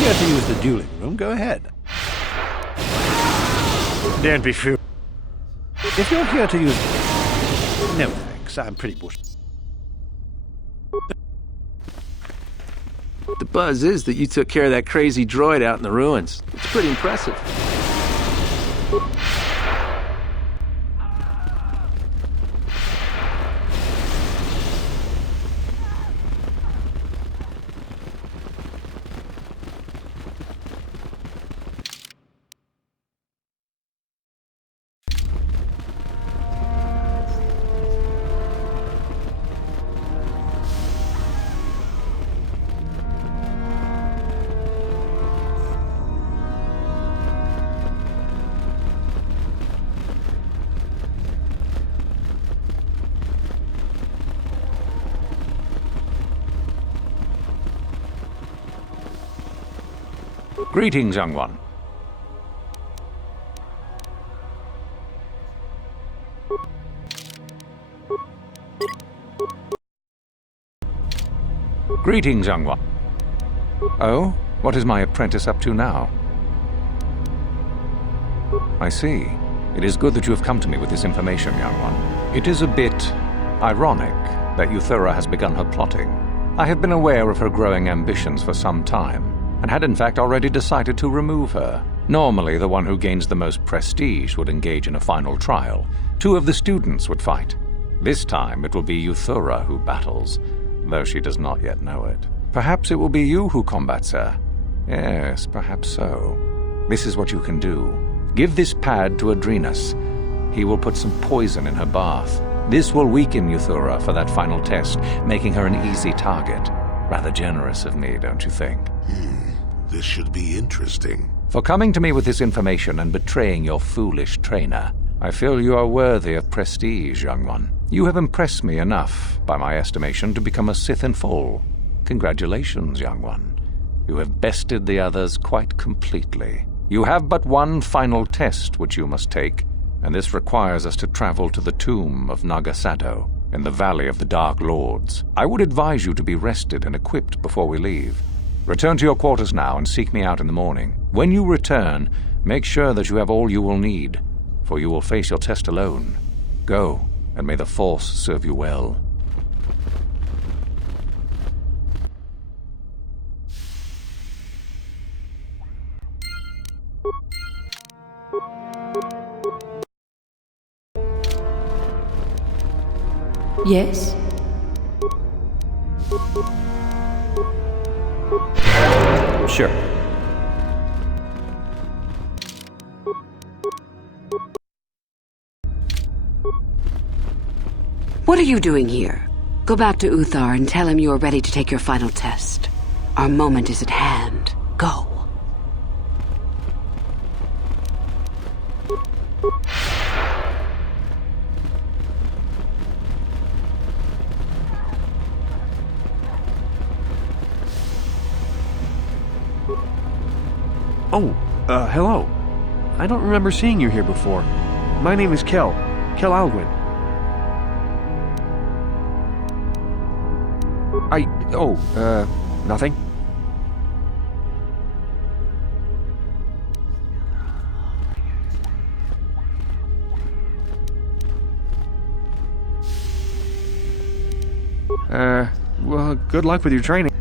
To use the dueling room, go ahead. Don't be fooled. If you're here to use... No thanks, I'm pretty bushy. The buzz is that you took care of that crazy droid out in the ruins. It's pretty impressive. Greetings, young one. Greetings, young one. Oh, what is my apprentice up to now? I see. It is good that you have come to me with this information, young one. It is a bit ironic that Euthura has begun her plotting. I have been aware of her growing ambitions for some time, and had in fact already decided to remove her. Normally, the one who gains the most prestige would engage in a final trial. 2 of the students would fight. This time, it will be Euthura who battles, though she does not yet know it. Perhaps it will be you who combats her. Yes, perhaps so. This is what you can do. Give this pad to Adrenus. He will put some poison in her bath. This will weaken Euthura for that final test, making her an easy target. Rather generous of me, don't you think? This should be interesting. For coming to me with this information and betraying your foolish trainer, I feel you are worthy of prestige, young one. You have impressed me enough, by my estimation, to become a Sith in full. Congratulations, young one. You have bested the others quite completely. You have but one final test which you must take, and this requires us to travel to the tomb of Nagasado in the Valley of the Dark Lords. I would advise you to be rested and equipped before we leave. Return to your quarters now and seek me out in the morning. When you return, make sure that you have all you will need, for you will face your test alone. Go, and may the Force serve you well. Yes? Sure. What are you doing here? Go back to Uthar and tell him you are ready to take your final test. Our moment is at hand. Go. Oh, hello. I don't remember seeing you here before. My name is Kel Alwyn. Nothing. Well, good luck with your training.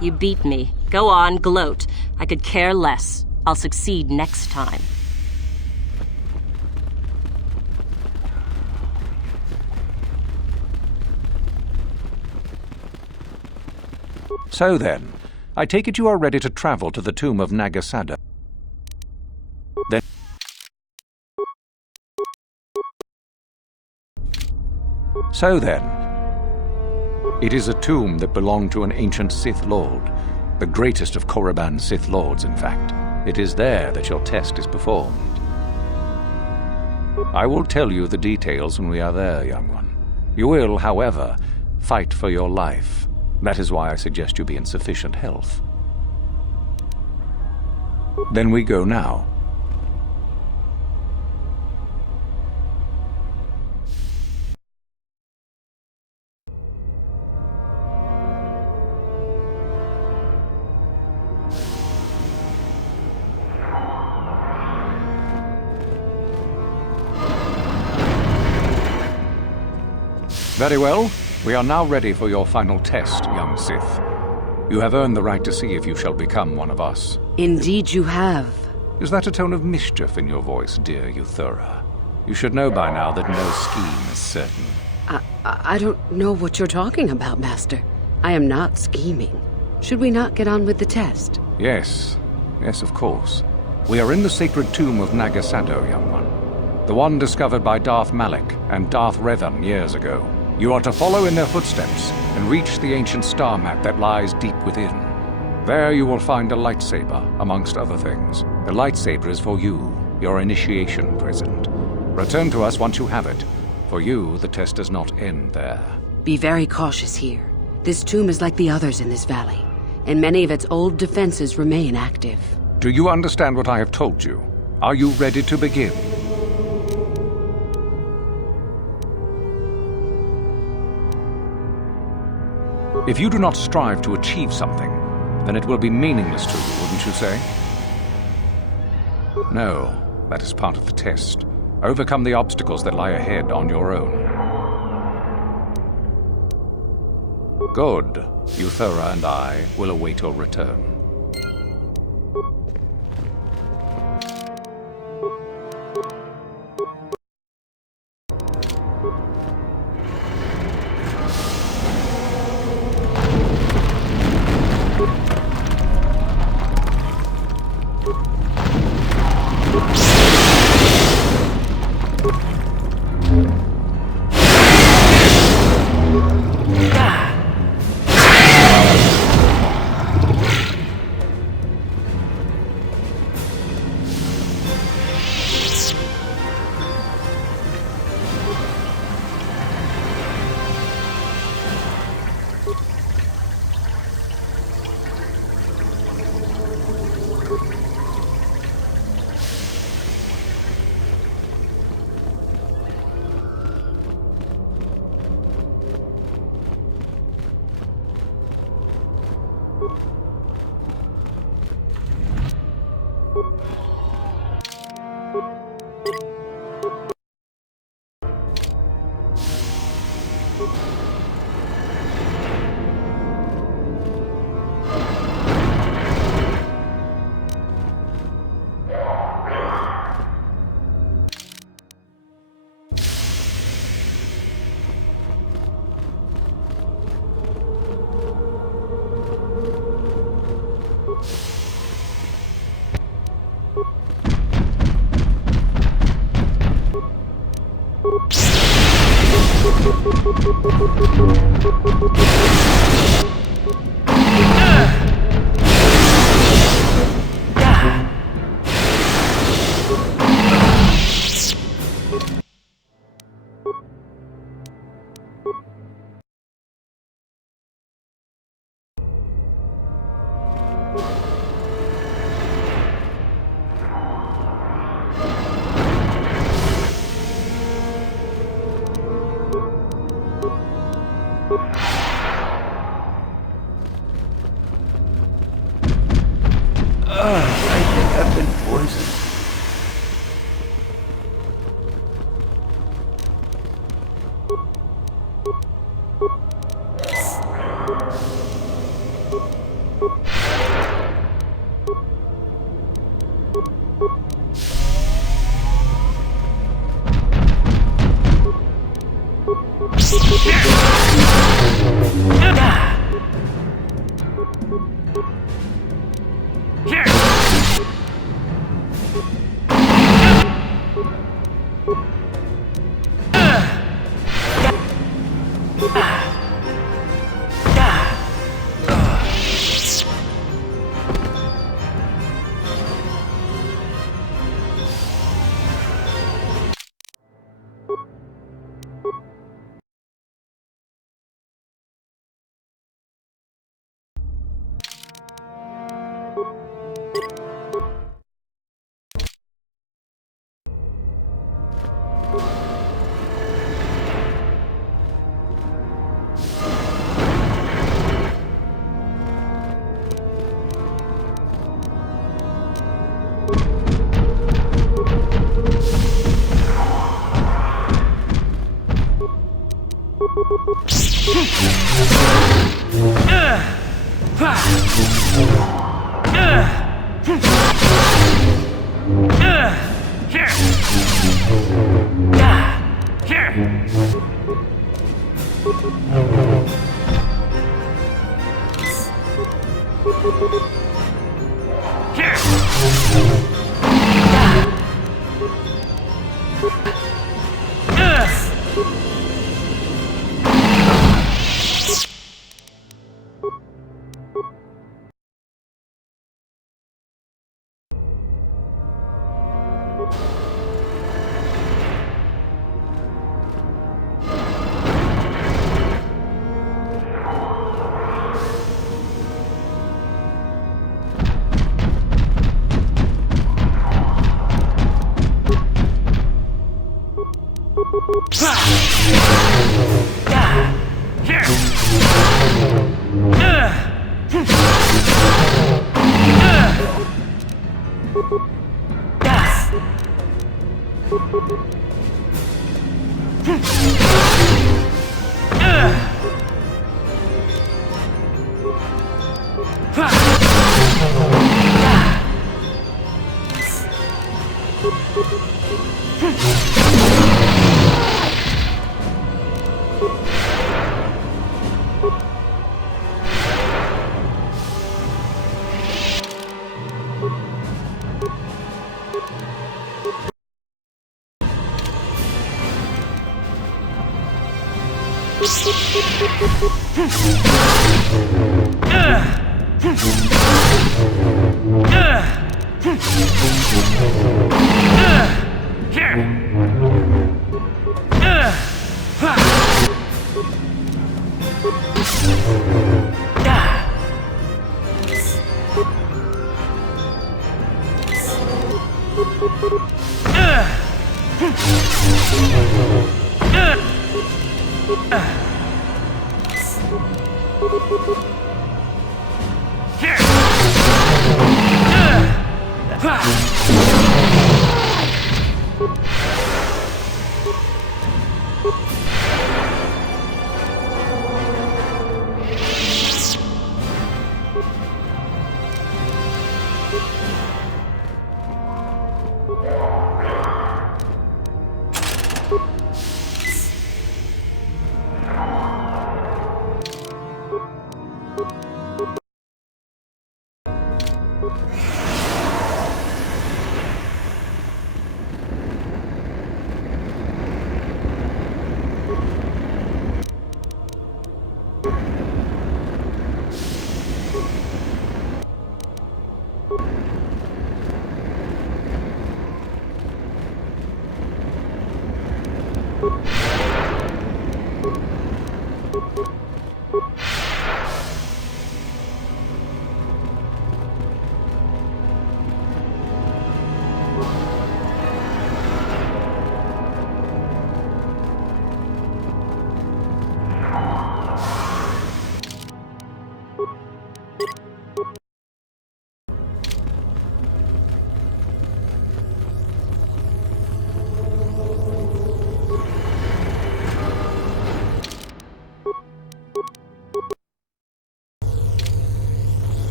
You beat me. Go on, gloat. I could care less. I'll succeed next time. So then, I take it you are ready to travel to the tomb of Nagasado. Then... So then, it is a tomb that belonged to an ancient Sith Lord, the greatest of Korriban's Sith Lords, in fact. It is there that your test is performed. I will tell you the details when we are there, young one. You will, however, fight for your life. That is why I suggest you be in sufficient health. Then we go now. Very well. We are now ready for your final test, young Sith. You have earned the right to see if you shall become one of us. Indeed you have. Is that a tone of mischief in your voice, dear Euthura? You should know by now that no scheme is certain. I don't know what you're talking about, Master. I am not scheming. Should we not get on with the test? Yes. Yes, of course. We are in the sacred tomb of Nagasado, young one. The one discovered by Darth Malak and Darth Revan years ago. You are to follow in their footsteps and reach the ancient star map that lies deep within. There you will find a lightsaber, amongst other things. The lightsaber is for you, your initiation present. Return to us once you have it. For you, the test does not end there. Be very cautious here. This tomb is like the others in this valley, and many of its old defenses remain active. Do you understand what I have told you? Are you ready to begin? If you do not strive to achieve something, then it will be meaningless to you, wouldn't you say? No, that is part of the test. Overcome the obstacles that lie ahead on your own. Good. Euthura and I will await your return.